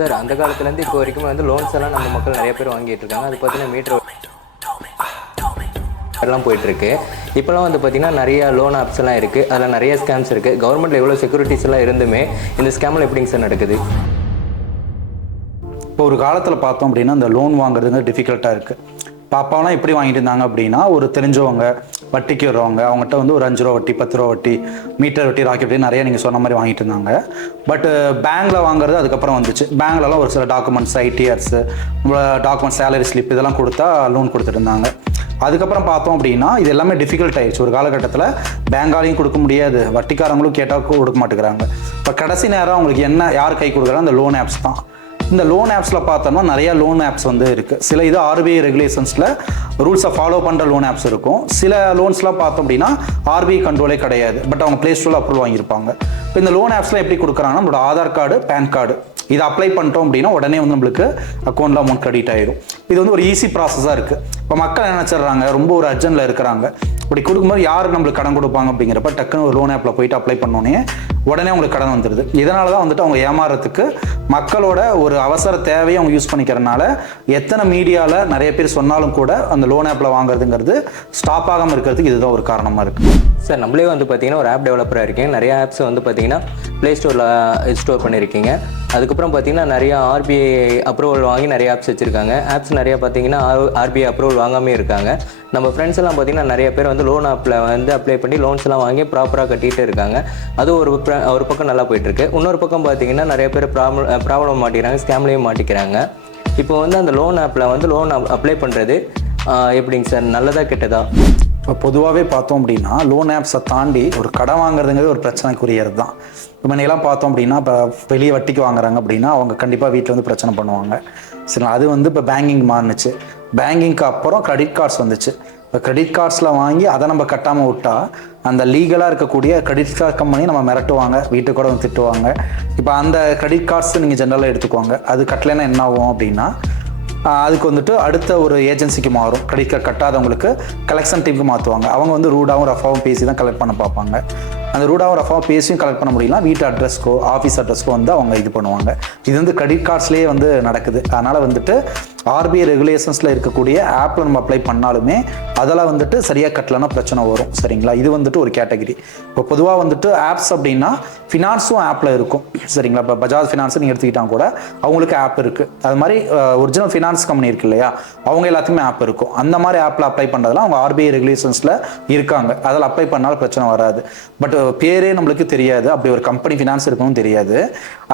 Sir அந்த காலத்துலேருந்து இப்போ வரைக்கும் வந்து லோன்ஸ் எல்லாம் நம்ம மக்கள் நிறைய பேர் வாங்கிட்டு இருக்காங்க. அது பார்த்தீங்கன்னா மீட்டர் எல்லாம் போயிட்டுருக்கு. இப்போலாம் வந்து பார்த்திங்கன்னா நிறைய லோன் ஆப்ஸ் எல்லாம் இருக்குது. அதில் நிறைய ஸ்கேம்ஸ் இருக்குது. கவர்மெண்ட்டில் எவ்வளோ செக்யூரிட்டிஸ் எல்லாம் இருந்துமே இந்த ஸ்கேமில் எப்படிங்க சார் நடக்குது? இப்போ ஒரு காலத்தில் பார்த்தோம் அப்படின்னா இந்த லோன் வாங்குறதுங்க டிஃபிகல்ட்டாக இருக்குது. இப்போ அப்பாவெலாம் எப்படி வாங்கிட்டு இருந்தாங்க அப்படின்னா, ஒரு தெரிஞ்சவங்க வட்டிக்கு வருவாங்க, அவங்ககிட்ட வந்து ஒரு 5 ரூபா வட்டி, 10 ரூபா வட்டி, மீட்டர் வட்டி, ராக்கெட் வட்டி நிறைய நீங்கள் சொன்ன மாதிரி வாங்கிட்டு இருந்தாங்க. பட் பேங்க்கில் வாங்குறது அதுக்கப்புறம் வந்துச்சு. பேங்க்லலாம் ஒரு சில டாக்குமெண்ட்ஸ், ஐடிஆர்ஸ், டாக்குமெண்ட், சேலரி ஸ்லிப் இதெல்லாம் கொடுத்தா லோன் கொடுத்துட்டு இருந்தாங்க. அதுக்கப்புறம் பார்த்தோம் அப்படின்னா இது எல்லாமே டிஃபிகல்ட் ஆயிடுச்சு. ஒரு காலகட்டத்தில் பேங்காலையும் கொடுக்க முடியாது, வட்டிக்காரங்களும் கேட்டால் கொடுக்க மாட்டேங்கிறாங்க. இப்போ கடைசி நேரம் அவங்களுக்கு என்ன யார் கை கொடுக்குறாங்க? அந்த லோன் ஆப்ஸ் தான். இந்த லோன் ஆப்ஸில் பார்த்தோம்னா நிறைய லோன் ஆப்ஸ் வந்து இருக்குது. சில இது ஆர்பிஐ ரெகுலேஷன்ஸில் ரூல்ஸை ஃபாலோ பண்ணுற லோன் ஆப்ஸ் இருக்கும். சில லோன்ஸ்லாம் பார்த்தோம் அப்படின்னா ஆர்பிஐ கண்ட்ரோலே கிடையாது, பட் அவங்க ப்ளே ஸ்டோரில் அப்ரூவல் வாங்கியிருப்பாங்க. இப்போ இந்த லோன் ஆப்ஸ்லாம் எப்படி கொடுக்குறாங்கன்னா, நம்மளோட ஆதார் கார்டு, பேன் கார்டு இதை அப்ளை பண்ணிட்டோம் அப்படின்னா உடனே வந்து நம்மளுக்கு அக்கௌண்ட்டில் அமௌண்ட் கிரெடிட் ஆயிடும். இது வந்து ஒரு ஈஸி ப்ராசஸாக இருக்குது. இப்போ மக்கள் என்ன நினச்சிட்றாங்க, ரொம்ப ஒரு அர்ஜென்ட்டில் இருக்கிறாங்க, இப்படி கொடுக்கும்போது யார் நம்மளுக்கு கடன் கொடுப்பாங்க அப்படிங்கிறப்ப டக்குன்னு ஒரு லோன் ஆப்பில் போயிட்டு அப்ளை பண்ணோன்னே உடனே அவங்களுக்கு கடன் வந்துடுது. இதனால தான் வந்துட்டு அவங்க ஏமாறதுக்கு மக்களோட ஒரு அவசர தேவையை அவங்க யூஸ் பண்ணிக்கிறனால எத்தனை மீடியாவில் நிறைய பேர் சொன்னாலும் கூட அந்த லோன் ஆப்பில் வாங்குறதுங்கிறது ஸ்டாப் ஆகாமல் இருக்கிறதுக்கு இதுதான் ஒரு காரணமாக இருக்குது. சார் நம்மளே வந்து பார்த்தீங்கன்னா ஒரு ஆப் டெவலப்பராக இருக்கீங்க. நிறைய ஆப்ஸ் வந்து பார்த்தீங்கன்னா ப்ளே ஸ்டோரில் ஸ்டோர் பண்ணியிருக்கீங்க. அதுக்கப்புறம் பார்த்தீங்கன்னா நிறையா ஆர்பிஐ அப்ரூவல் வாங்கி நிறைய ஆப்ஸ் வச்சுருக்காங்க. ஆப்ஸ் நிறையா பார்த்தீங்கன்னா ஆர்பிஐ அப்ரூவல் வாங்காமே இருக்காங்க. நம்ம ஃப்ரெண்ட்ஸ் எல்லாம் பார்த்தீங்கன்னா நிறைய பேர் வந்து லோன் ஆப்பில் வந்து அப்ளை பண்ணி லோன்ஸ் எல்லாம் வாங்கி ப்ராப்பராக கட்டிகிட்டு இருக்காங்க. அது ஒரு பக்கம் நல்லா போயிட்டுருக்கு. இன்னொரு பக்கம் பார்த்தீங்கன்னா நிறைய பேர் ப்ராப்ளம் மாட்டிக்கிறாங்க, ஸ்கேம்லேயும் மாட்டிக்கிறாங்க. இப்போ வந்து அந்த லோன் ஆப்பில் வந்து லோன் அப்ளை பண்ணுறது எப்படிங்க சார், நல்லதா கெட்டதா? இப்போ பொதுவாகவே பார்த்தோம் அப்படின்னா லோன் ஆப்ஸை தாண்டி ஒரு கடன் வாங்குறதுங்கிறது ஒரு பிரச்சனைக்குரியது தான். இப்போ முன்னையெல்லாம் பார்த்தோம் அப்படின்னா இப்போ வெளியே வட்டிக்கு வாங்குறாங்க அப்படின்னா அவங்க கண்டிப்பாக வீட்டில் வந்து பிரச்சனை பண்ணுவாங்க. சரிங்களா? அது வந்து இப்போ பேங்கிங் மாறுனுச்சு. பேங்கிங்க்கு அப்புறம் கிரெடிட் கார்ட்ஸ் வந்துச்சு. இப்போ கிரெடிட் கார்ட்ஸில் வாங்கி அதை நம்ம கட்டாமல் விட்டால் அந்த லீகலாக இருக்கக்கூடிய கிரெடிட் கார்டு கம்பெனி நம்ம மிரட்டுவாங்க, வீட்டுக்கு கூட வந்து திட்டுவாங்க. இப்போ அந்த கிரெடிட் கார்ட்ஸ் நீங்கள் ஜென்ரலாக எடுத்துக்குவாங்க. அது கட்டலைன்னா என்ன ஆகும் அப்படின்னா அதுக்கு வந்துட்டு அடுத்த ஒரு ஏஜென்சிக்கு மாறும். கிரெடிட் கார்டு கட்டாதவங்களுக்கு கலெக்ஷன் டீமுக்கு மாற்றுவாங்க. அவங்க வந்து ரூடாகவும் ரஃபாகவும் பேசி தான் கலெக்ட் பண்ண பார்ப்பாங்க. அந்த ரூடாகவும் ரஃபாகவும் பேசியும் கலெக்ட் பண்ண முடியலாம், வீட்டு அட்ரஸ்க்கோ ஆஃபீஸ் அட்ரஸ்க்கோ வந்து அவங்க இது பண்ணுவாங்க. இது வந்து கிரெடிட் கார்ட்ஸ்லேயே வந்து நடக்குது. அதனால் வந்துட்டு ஆர்பிஐ ரெகுலேஷன்ஸில் இருக்கக்கூடிய ஆப்பில் நம்ம அப்ளை பண்ணாலுமே அதெல்லாம் வந்துட்டு சரியாக கட்டலைன்னா பிரச்சனை வரும். சரிங்களா? இது வந்துட்டு ஒரு கேட்டகரி. இப்போ பொதுவாக வந்துட்டு ஆப்ஸ் அப்படின்னா ஃபினான்ஸும் ஆப்பில் இருக்கும். சரிங்களா? இப்போ பஜாஜ் ஃபினான்ஸ் நீங்கள் எடுத்துக்கிட்டால் கூட அவங்களுக்கு ஆப் இருக்குது. அது மாதிரி ஒரிஜினல் ஃபினான்ஸ் கம்பெனி இருக்கு இல்லையா, அவங்க எல்லாத்துக்குமே ஆப் இருக்கும். அந்த மாதிரி ஆப்பில் அப்ளை பண்ணுறதுலாம் அவங்க ஆர்பிஐ ரெகுலேஷன்ஸில் இருக்காங்க. அதில் அப்ளை பண்ணாலும் பிரச்சனை வராது. பட் பேரே நம்மளுக்கு தெரியாது, அப்படி ஒரு கம்பெனி ஃபினான்ஸ் இருக்கணும் தெரியாது.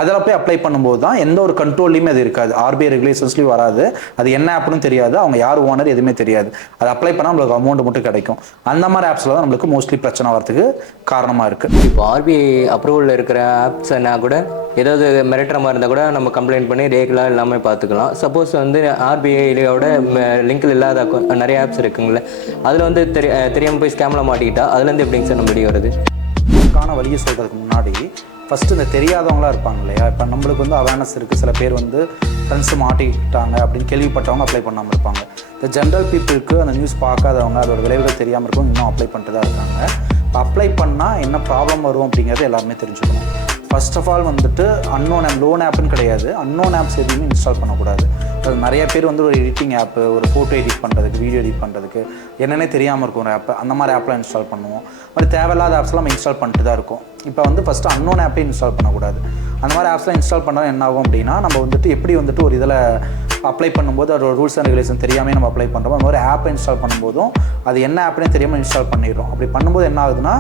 அதில் போய் அப்ளை பண்ணும்போது தான் எந்த ஒரு கண்ட்ரோல்லையுமே அது இருக்காது, ஆர்பிஐ ரெகுலேஷன்ஸ்லையும் வராது. அது என்ன ஆப்னு தெரியாது, அவங்க யார் ஓனர் எதுவுமே தெரியாது. அது அப்ளை பண்ணால் நம்மளுக்கு அமௌண்ட் மட்டும் கிடைக்கும். அந்த மாதிரி ஆப்ஸில் தான் நம்மளுக்கு மோஸ்ட்லி பிரச்சனை வரதுக்கு காரணமாக இருக்குது. இப்போ ஆர்பிஐ அப்ரூவலில் இருக்கிற ஆப்ஸ்னா கூட ஏதாவது மிரட்டுற மாதிரி இருந்தால் கூட நம்ம கம்ப்ளைண்ட் பண்ணி ரெகுலராக எல்லாமே பார்த்துக்கலாம். சப்போஸ் வந்து ஆர்பிஐயோட லிங்கில் இல்லாத நிறைய ஆப்ஸ் இருக்குங்களே, அதில் வந்து தெரியாமல் போய் ஸ்கேமில் மாட்டிக்கிட்டா அதுலேருந்து எப்படிங்க சார் நம்ம வெளியே வருது? இதுக்கான வழியை சொல்கிறதுக்கு முன்னாடி ஃபஸ்ட்டு இந்த தெரியாதவங்களாம் இருப்பாங்க இல்லையா, இப்போ நம்மளுக்கு வந்து அவேர்னஸ் இருக்குது. சில பேர் வந்து ஃப்ரெண்ட்ஸு மாட்டிக்கிட்டாங்க அப்படின்னு கேள்விப்பட்டவங்க அப்ளை பண்ணாமல் இருப்பாங்க. இந்த ஜென்ரல் பீப்புளுக்கு அந்த நியூஸ் பார்க்காதவங்க, அதோட விளைவுகள் தெரியாமல் இருக்கும், இன்னும் அப்ளை பண்ணிட்டு தான் இருக்காங்க. இப்போ அப்ளை பண்ணால் என்ன ப்ராப்ளம் வரும் அப்படிங்கிறது எல்லாருமே தெரிஞ்சுக்கணும். ஃபர்ஸ்ட் ஆஃப் ஆல் வந்துட்டு அன்னோன் ஆப், லோன் ஆப்னு கிடையாது, அன்னோன் ஆப்ஸ் எதுவுமே இன்ஸ்டால் பண்ணக்கூடாது. அது நிறைய பேர் வந்து ஒரு எடிட்டிங் ஆப்பு, ஒரு ஃபோட்டோ எடிட் பண்ணுறதுக்கு, வீடியோ எடிட் பண்ணுறதுக்கு என்னென்னே தெரியாமல் இருக்கும் ஒரு ஆப்பு, அந்த மாதிரி ஆப்லாம் இன்ஸ்டால் பண்ணுவோம். மாதிரி தேவையில்லாத ஆப்ஸ்லாம் நம்ம இன்ஸ்டால் பண்ணிட்டு தான் இருக்கும். இப்போ வந்து ஃபஸ்ட்டு அன்னோன் ஆப்பே இன்ஸ்டால் பண்ணக்கூடாது. அந்த மாதிரி ஆப்ஸ்லாம் இன்ஸ்டால் பண்ணால் என்ன ஆகும் அப்படின்னா, நம்ம வந்துட்டு எப்படி வந்துட்டு ஒரு இதில் அப்ளை பண்ணும்போது அதோட ரூல்ஸ் அண்ட் ரெகுலேஷன் தெரியாமல் நம்ம அப்ளை பண்ணுறோம். அந்த மாதிரி ஆப்பை இன்ஸ்டால் பண்ணும்போதும் அது என்ன ஆப்னே தெரியாமல் இன்ஸ்டால் பண்ணிடுறோம். அப்படி பண்ணும்போது என்ன ஆகுதுன்னா,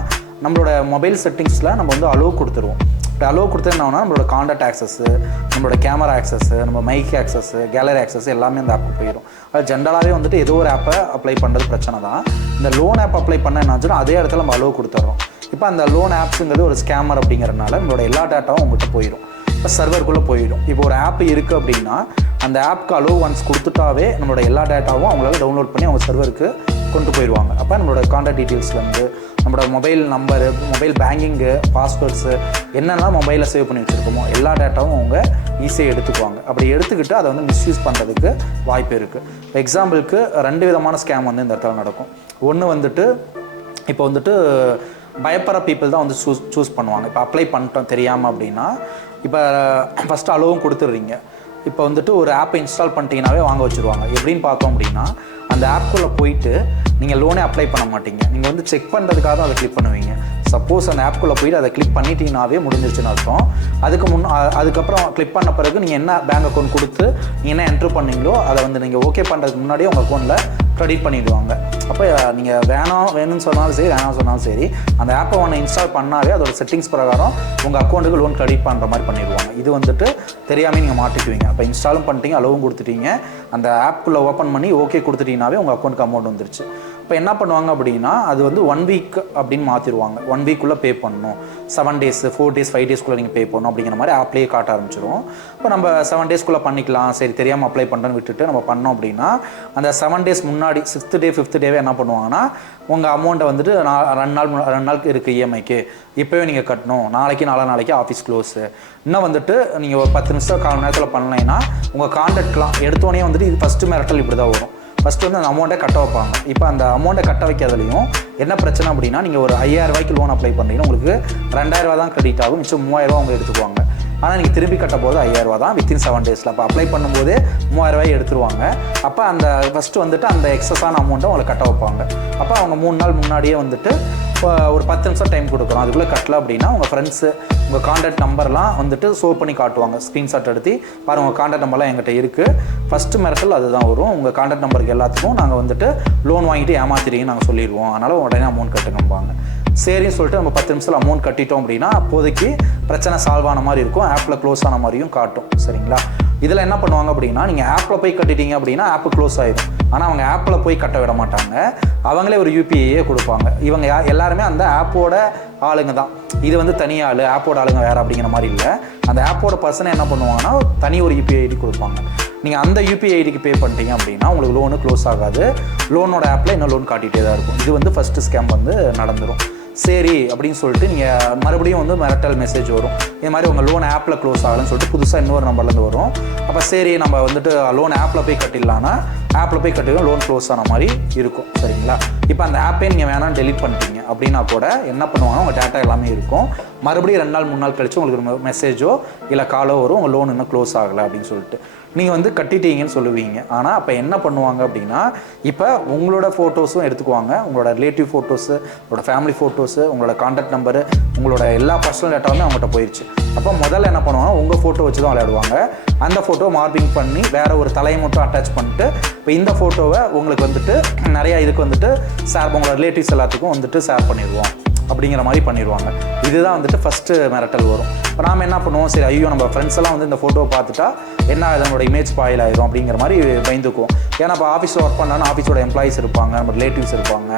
நம்மளோட மொபைல் செட்டிங்ஸில் நம்ம வந்து அலோவ் கொடுத்துருவோம். இப்போ அலோவ் கொடுத்தா என்ன ஆகுனா, நம்மளோட காண்டாக்ட் ஆக்சஸ்ஸு, நம்மளோட கேமரா ஆக்சஸ்ஸு, நம்ம மைக் ஆக்சஸ்ஸு, கேலரி ஆக்சஸ் எல்லாமே அந்த ஆப்புக்கு போயிடும். அது ஜென்ரலாகவே வந்துட்டு ஏதோ ஒரு ஆப்பை அப்ளை பண்ணுறது பிரச்சனை தான். இந்த லோன் ஆப் அப்ளை பண்ண என்ன ஆச்சுன்னா அதே இடத்துல நம்ம அலோவ் கொடுத்துட்றோம். இப்போ அந்த லோன் ஆப்ஸுங்கிறது ஒரு ஸ்கேமர் அப்படிங்கிறனால நம்மளோட எல்லா டேட்டாவும் உங்கள்கிட்ட போயிடும். இப்போ சர்வருக்குள்ளே போயிடும். இப்போ ஒரு ஆப் இருக்குது அப்படின்னா அந்த ஆப்க்கு அலோவ் ஒன்ஸ் கொடுத்துட்டாவே நம்மளோட எல்லா டேட்டாவும் அவங்களால டவுன்லோட் பண்ணி அவங்க சர்வருக்கு கொண்டு போயிடுவாங்க. அப்போ நம்மளோட காண்டாக்ட் டீட்டெயில்ஸ்லேருந்து நம்மளோட mobile number, mobile banking, passwords என்னெல்லாம் மொபைலில் சேவ் பண்ணி வச்சுருக்கோமோ எல்லா டேட்டாவும் அவங்க ஈஸியாக எடுத்துக்குவாங்க. அப்படி எடுத்துக்கிட்டு அதை வந்து மிஸ்யூஸ் பண்ணுறதுக்கு வாய்ப்பு இருக்குது. எக்ஸாம்பிளுக்கு 2 விதமான ஸ்கேம் வந்து இந்த இடத்துல நடக்கும். ஒன்று வந்துட்டு இப்போ வந்துட்டு பயப்படுற பீப்புள் தான் வந்து சூஸ் பண்ணுவாங்க. இப்போ அப்ளை பண்ணிட்டோம் தெரியாமல் அப்படின்னா, இப்போ ஃபஸ்ட்டு அலோவும் கொடுத்துட்றீங்க. இப்போ வந்துட்டு ஒரு ஆப்பை இன்ஸ்டால் பண்ணிட்டீங்கன்னாவே வாங்க வச்சுருவாங்க. எப்படின்னு பார்த்தோம் அப்படின்னா, அந்த ஆப்குள்ளே போயிட்டு நீங்கள் லோனே அப்ளை பண்ண மாட்டீங்க. நீங்கள் வந்து செக் பண்ணுறதுக்காக தான் அதை கிளிக் பண்ணுவீங்க. சப்போஸ் அந்த ஆப்குள்ளே போயிட்டு அதை கிளிக் பண்ணிட்டீங்கன்னாவே முடிஞ்சிருச்சுன்னு அர்த்தம். அதுக்கப்புறம் கிளிக் பண்ண பிறகு நீங்கள் என்ன பேங்க் அக்கௌண்ட் கொடுத்து நீங்கள் என்ன என்ட்ரு பண்ணீங்களோ அதை வந்து நீங்கள் ஓகே பண்ணுறதுக்கு முன்னாடியே உங்கள் அக்கௌண்ட்டில் க்ரெடிட் பண்ணிவிடுவாங்க. அப்போ நீங்கள் வேணும்னு சொன்னாலும் சரி, வேணாம் சொன்னாலும் சரி, அந்த ஆப்பை ஒன்று இன்ஸ்டால் பண்ணாவே அதோட செட்டிங்ஸ் பிரகாரம் உங்கள் அக்கௌண்ட்டுக்கு லோன் க்ரெடிட் பண்ணுற மாதிரி பண்ணிடுவாங்க. இது வந்துட்டு தெரியாமல் நீங்கள் மாட்டிக்குவீங்க. அப்போ இன்ஸ்டாலும் பண்ணிட்டீங்க, அலோவும் கொடுத்துட்டீங்க, அந்த ஆப்புக்குள்ளே ஓப்பன் பண்ணி ஓகே கொடுத்துட்டீங்கன்னாவே உங்கள் அக்கௌண்ட்டுக்கு அமௌண்ட் வந்துருச்சு. இப்போ என்ன பண்ணுவாங்க அப்படின்னா, அது வந்து 1 வீக் அப்படின்னு மாற்றிடுவாங்க. 1 வீக்குள்ளே பே பண்ணணும், 7 days 4 days 5 daysக்குள்ளே நீங்கள் பே பண்ணணும் அப்படிங்கிற மாதிரி ஆப்லேயே காட்ட ஆரம்பிச்சிடும். இப்போ நம்ம 7 daysக்குள்ளே பண்ணிக்கலாம், சரி தெரியாமல் அப்ளை பண்ணுறேன்னு விட்டுட்டு நம்ம பண்ணோம் அப்படின்னா, அந்த 7 days முன்னாடி 6th day 5th day என்ன பண்ணுவாங்கன்னா, உங்கள் அமௌண்ட்டை வந்துட்டு 2 நாளுக்கு இருக்குது இஎம்ஐக்கு, இப்போவே நீங்கள் கட்டணும், நாளைக்கு ஆஃபீஸ் க்ளோஸு, இன்னும் வந்துட்டு நீங்கள் ஒரு 10 நிமிஷம் 1/4 மணி நேரத்தில் பண்ணலைன்னா உங்கள் கான்டாக்ட்லாம் எடுத்தோடனே வந்துட்டு இது ஃபஸ்ட்டு மிரட்டல் இப்படி தான் வரும். ஃபஸ்ட்டு வந்து அந்த அமௌண்ட்டை கட்ட வைப்பாங்க. இப்போ அந்த அமௌண்ட்டை கட்ட வைக்கிறதுலையும் என்ன பிரச்சனை அப்படின்னா, நீங்கள் ஒரு 5000 ரூபாய்க்கு லோன் அப்ளை பண்ணுறீங்கன்னா உங்களுக்கு 2000 ரூபா தான் கிரெடிட் ஆகும், மிச்சம் 3000 ரூபா அவங்க எடுத்துக்குவாங்க. ஆனால் நீங்கள் திருப்பி கட்ட போது 5000 ரூபா தான் வித்தின் 7 daysல. அப்போ அப்ளை பண்ணும்போதே 3000 ரூபாய் எடுத்துருவாங்க. அப்போ அந்த ஃபஸ்ட்டு வந்துட்டு அந்த எக்ஸஸான அமௌண்ட்டை அவங்களை கட்ட வைப்பாங்க. அப்போ அவங்க 3 நாள் முன்னாடியே வந்துட்டு ஒரு 10 நிமிஷம் டைம் கொடுக்குறோம், அதுக்குள்ளே கட்டல அப்படின்னா உங்கள் ஃப்ரெண்ட்ஸு உங்கள் கான்டாக்ட் நம்பர்லாம் வந்துட்டு ஷோ பண்ணி காட்டுவாங்க. ஸ்க்ரீன்ஷாட் எடுத்து பாருங்கள், உங்கள் கான்டாக்ட் நம்பர்லாம் எங்கிட்ட இருக்குது. ஃபஸ்ட்டு மிரட்டல் அதுதான் வரும். உங்கள் கான்டாக்ட் நம்பருக்கு எல்லாத்துக்கும் நாங்கள் வந்துட்டு லோன் வாங்கிட்டு ஏமாத்திட்டீங்கன்னு நாங்கள் சொல்லிடுவோம், அதனால் உடனே அமௌண்ட் கட்டுங்கம்பாங்க. சரின்னு சொல்லிட்டு நம்ம 10 நிமிஷத்தில் அமௌண்ட் கட்டிட்டோம் அப்படின்னா அப்போதைக்கு பிரச்சனை சால்வ் ஆன மாதிரி இருக்கும், ஆப்பில் க்ளோஸ் ஆன மாதிரியும் காட்டும். சரிங்களா? இதில் என்ன பண்ணுவாங்க அப்படின்னா, நீங்கள் ஆப்பில் போய் கட்டிட்டீங்க அப்படின்னா ஆப்பு க்ளோஸ் ஆகிடும். ஆனால் அவங்க ஆப்பில் போய் கட்ட விட மாட்டாங்க, அவங்களே ஒரு யூபிஐயே கொடுப்பாங்க. இவங்க எல்லாருமே அந்த ஆப்போட ஆளுங்க தான். இது வந்து தனி ஆள், ஆப்போட ஆளுங்க வேறு அப்படிங்கிற மாதிரி இல்லை. அந்த ஆப்போட பர்சனை என்ன பண்ணுவாங்கன்னா தனி ஒரு யூபிஐ ஐடி கொடுப்பாங்க. நீங்கள் அந்த யூபிஐ ஐடிக்கு பே பண்ணிட்டீங்க அப்படின்னா உங்களுக்கு லோனு க்ளோஸ் ஆகாது, லோனோட ஆப்பில் இன்னும் லோன் காட்டிகிட்டே தான் இருக்கும். இது வந்து ஃபஸ்ட்டு ஸ்கேம் வந்து நடந்துடும். சரி அப்படின்னு சொல்லிட்டு நீங்கள் மறுபடியும் வந்து மிரட்டல் மெசேஜ் வரும், இது மாதிரி உங்கள் லோன் ஆப்பில் க்ளோஸ் ஆகலன்னு சொல்லிட்டு புதுசாக இன்னொரு நம்பர்லேருந்து வரும். அப்போ சரி நம்ம வந்துட்டு லோன் ஆப்பில் போய் கட்டிடலான்னா ஆப்பில் போய் கட்டிடும், லோன் க்ளோஸ் ஆன மாதிரி இருக்கும். சரிங்களா? இப்போ அந்த ஆப்பே நீங்கள் வேணாம் டெலிட் பண்ணிட்டீங்க அப்படின்னா கூட என்ன பண்ணுவாங்கன்னா உங்கள் டேட்டா எல்லாமே இருக்கும், மறுபடியும் 2 நாள் 3 நாள் கழிச்சு உங்களுக்கு மெசேஜோ இல்லை காலோ வரும், உங்கள் லோன் இன்னும் க்ளோஸ் ஆகலை அப்படின்னு சொல்லிட்டு. நீங்கள் வந்து கட்டிட்டீங்கன்னு சொல்லுவீங்க. ஆனால் அப்போ என்ன பண்ணுவாங்க அப்படின்னா, இப்போ உங்களோட ஃபோட்டோஸும் எடுத்துக்குவாங்க, உங்களோட ரிலேட்டிவ் ஃபோட்டோஸு, உங்களோட ஃபேமிலி ஃபோட்டோஸு, உங்களோட கான்டாக்ட் நம்பரு, உங்களோட எல்லா பர்சனல் டேட்டாவுமே அவங்ககிட்ட போயிடுச்சு. அப்போ முதல்ல என்ன பண்ணுவாங்கன்னா உங்கள் ஃபோட்டோ வச்சு தான் விளையாடுவாங்க. அந்த ஃபோட்டோ மார்பிங் பண்ணி வேறு ஒரு தலையை மட்டும் அட்டாச் பண்ணிட்டு இப்போ இந்த ஃபோட்டோவை உங்களுக்கு வந்துட்டு நிறையா இதுக்கு வந்துட்டு உங்களோட ரிலேட்டிவ்ஸ் எல்லாத்துக்கும் வந்துட்டு ஷேர் பண்ணிடுவோம் அப்படிங்கிற மாதிரி பண்ணிடுவாங்க. இதுதான் வந்துட்டு ஃபஸ்ட்டு மிரட்டல் வரும். இப்போ நாம் என்ன பண்ணுவோம், சரி ஐயோ நம்ம ஃப்ரெண்ட்ஸ் எல்லாம் வந்து இந்த ஃபோட்டோவை பார்த்துட்டா என்ன அதனோட இமேஜ் ஸ்பாயில் ஆயிடும் அப்படிங்கிற மாதிரி பயந்துக்குவோம். ஏன்னா இப்போ ஆஃபீஸில் ஒர்க் பண்ணாலும் ஆஃபீஸோட எம்ப்ளாயிஸ் இருப்பாங்க, நம்ம ரிலேட்டிவ்ஸ் இருப்பாங்க,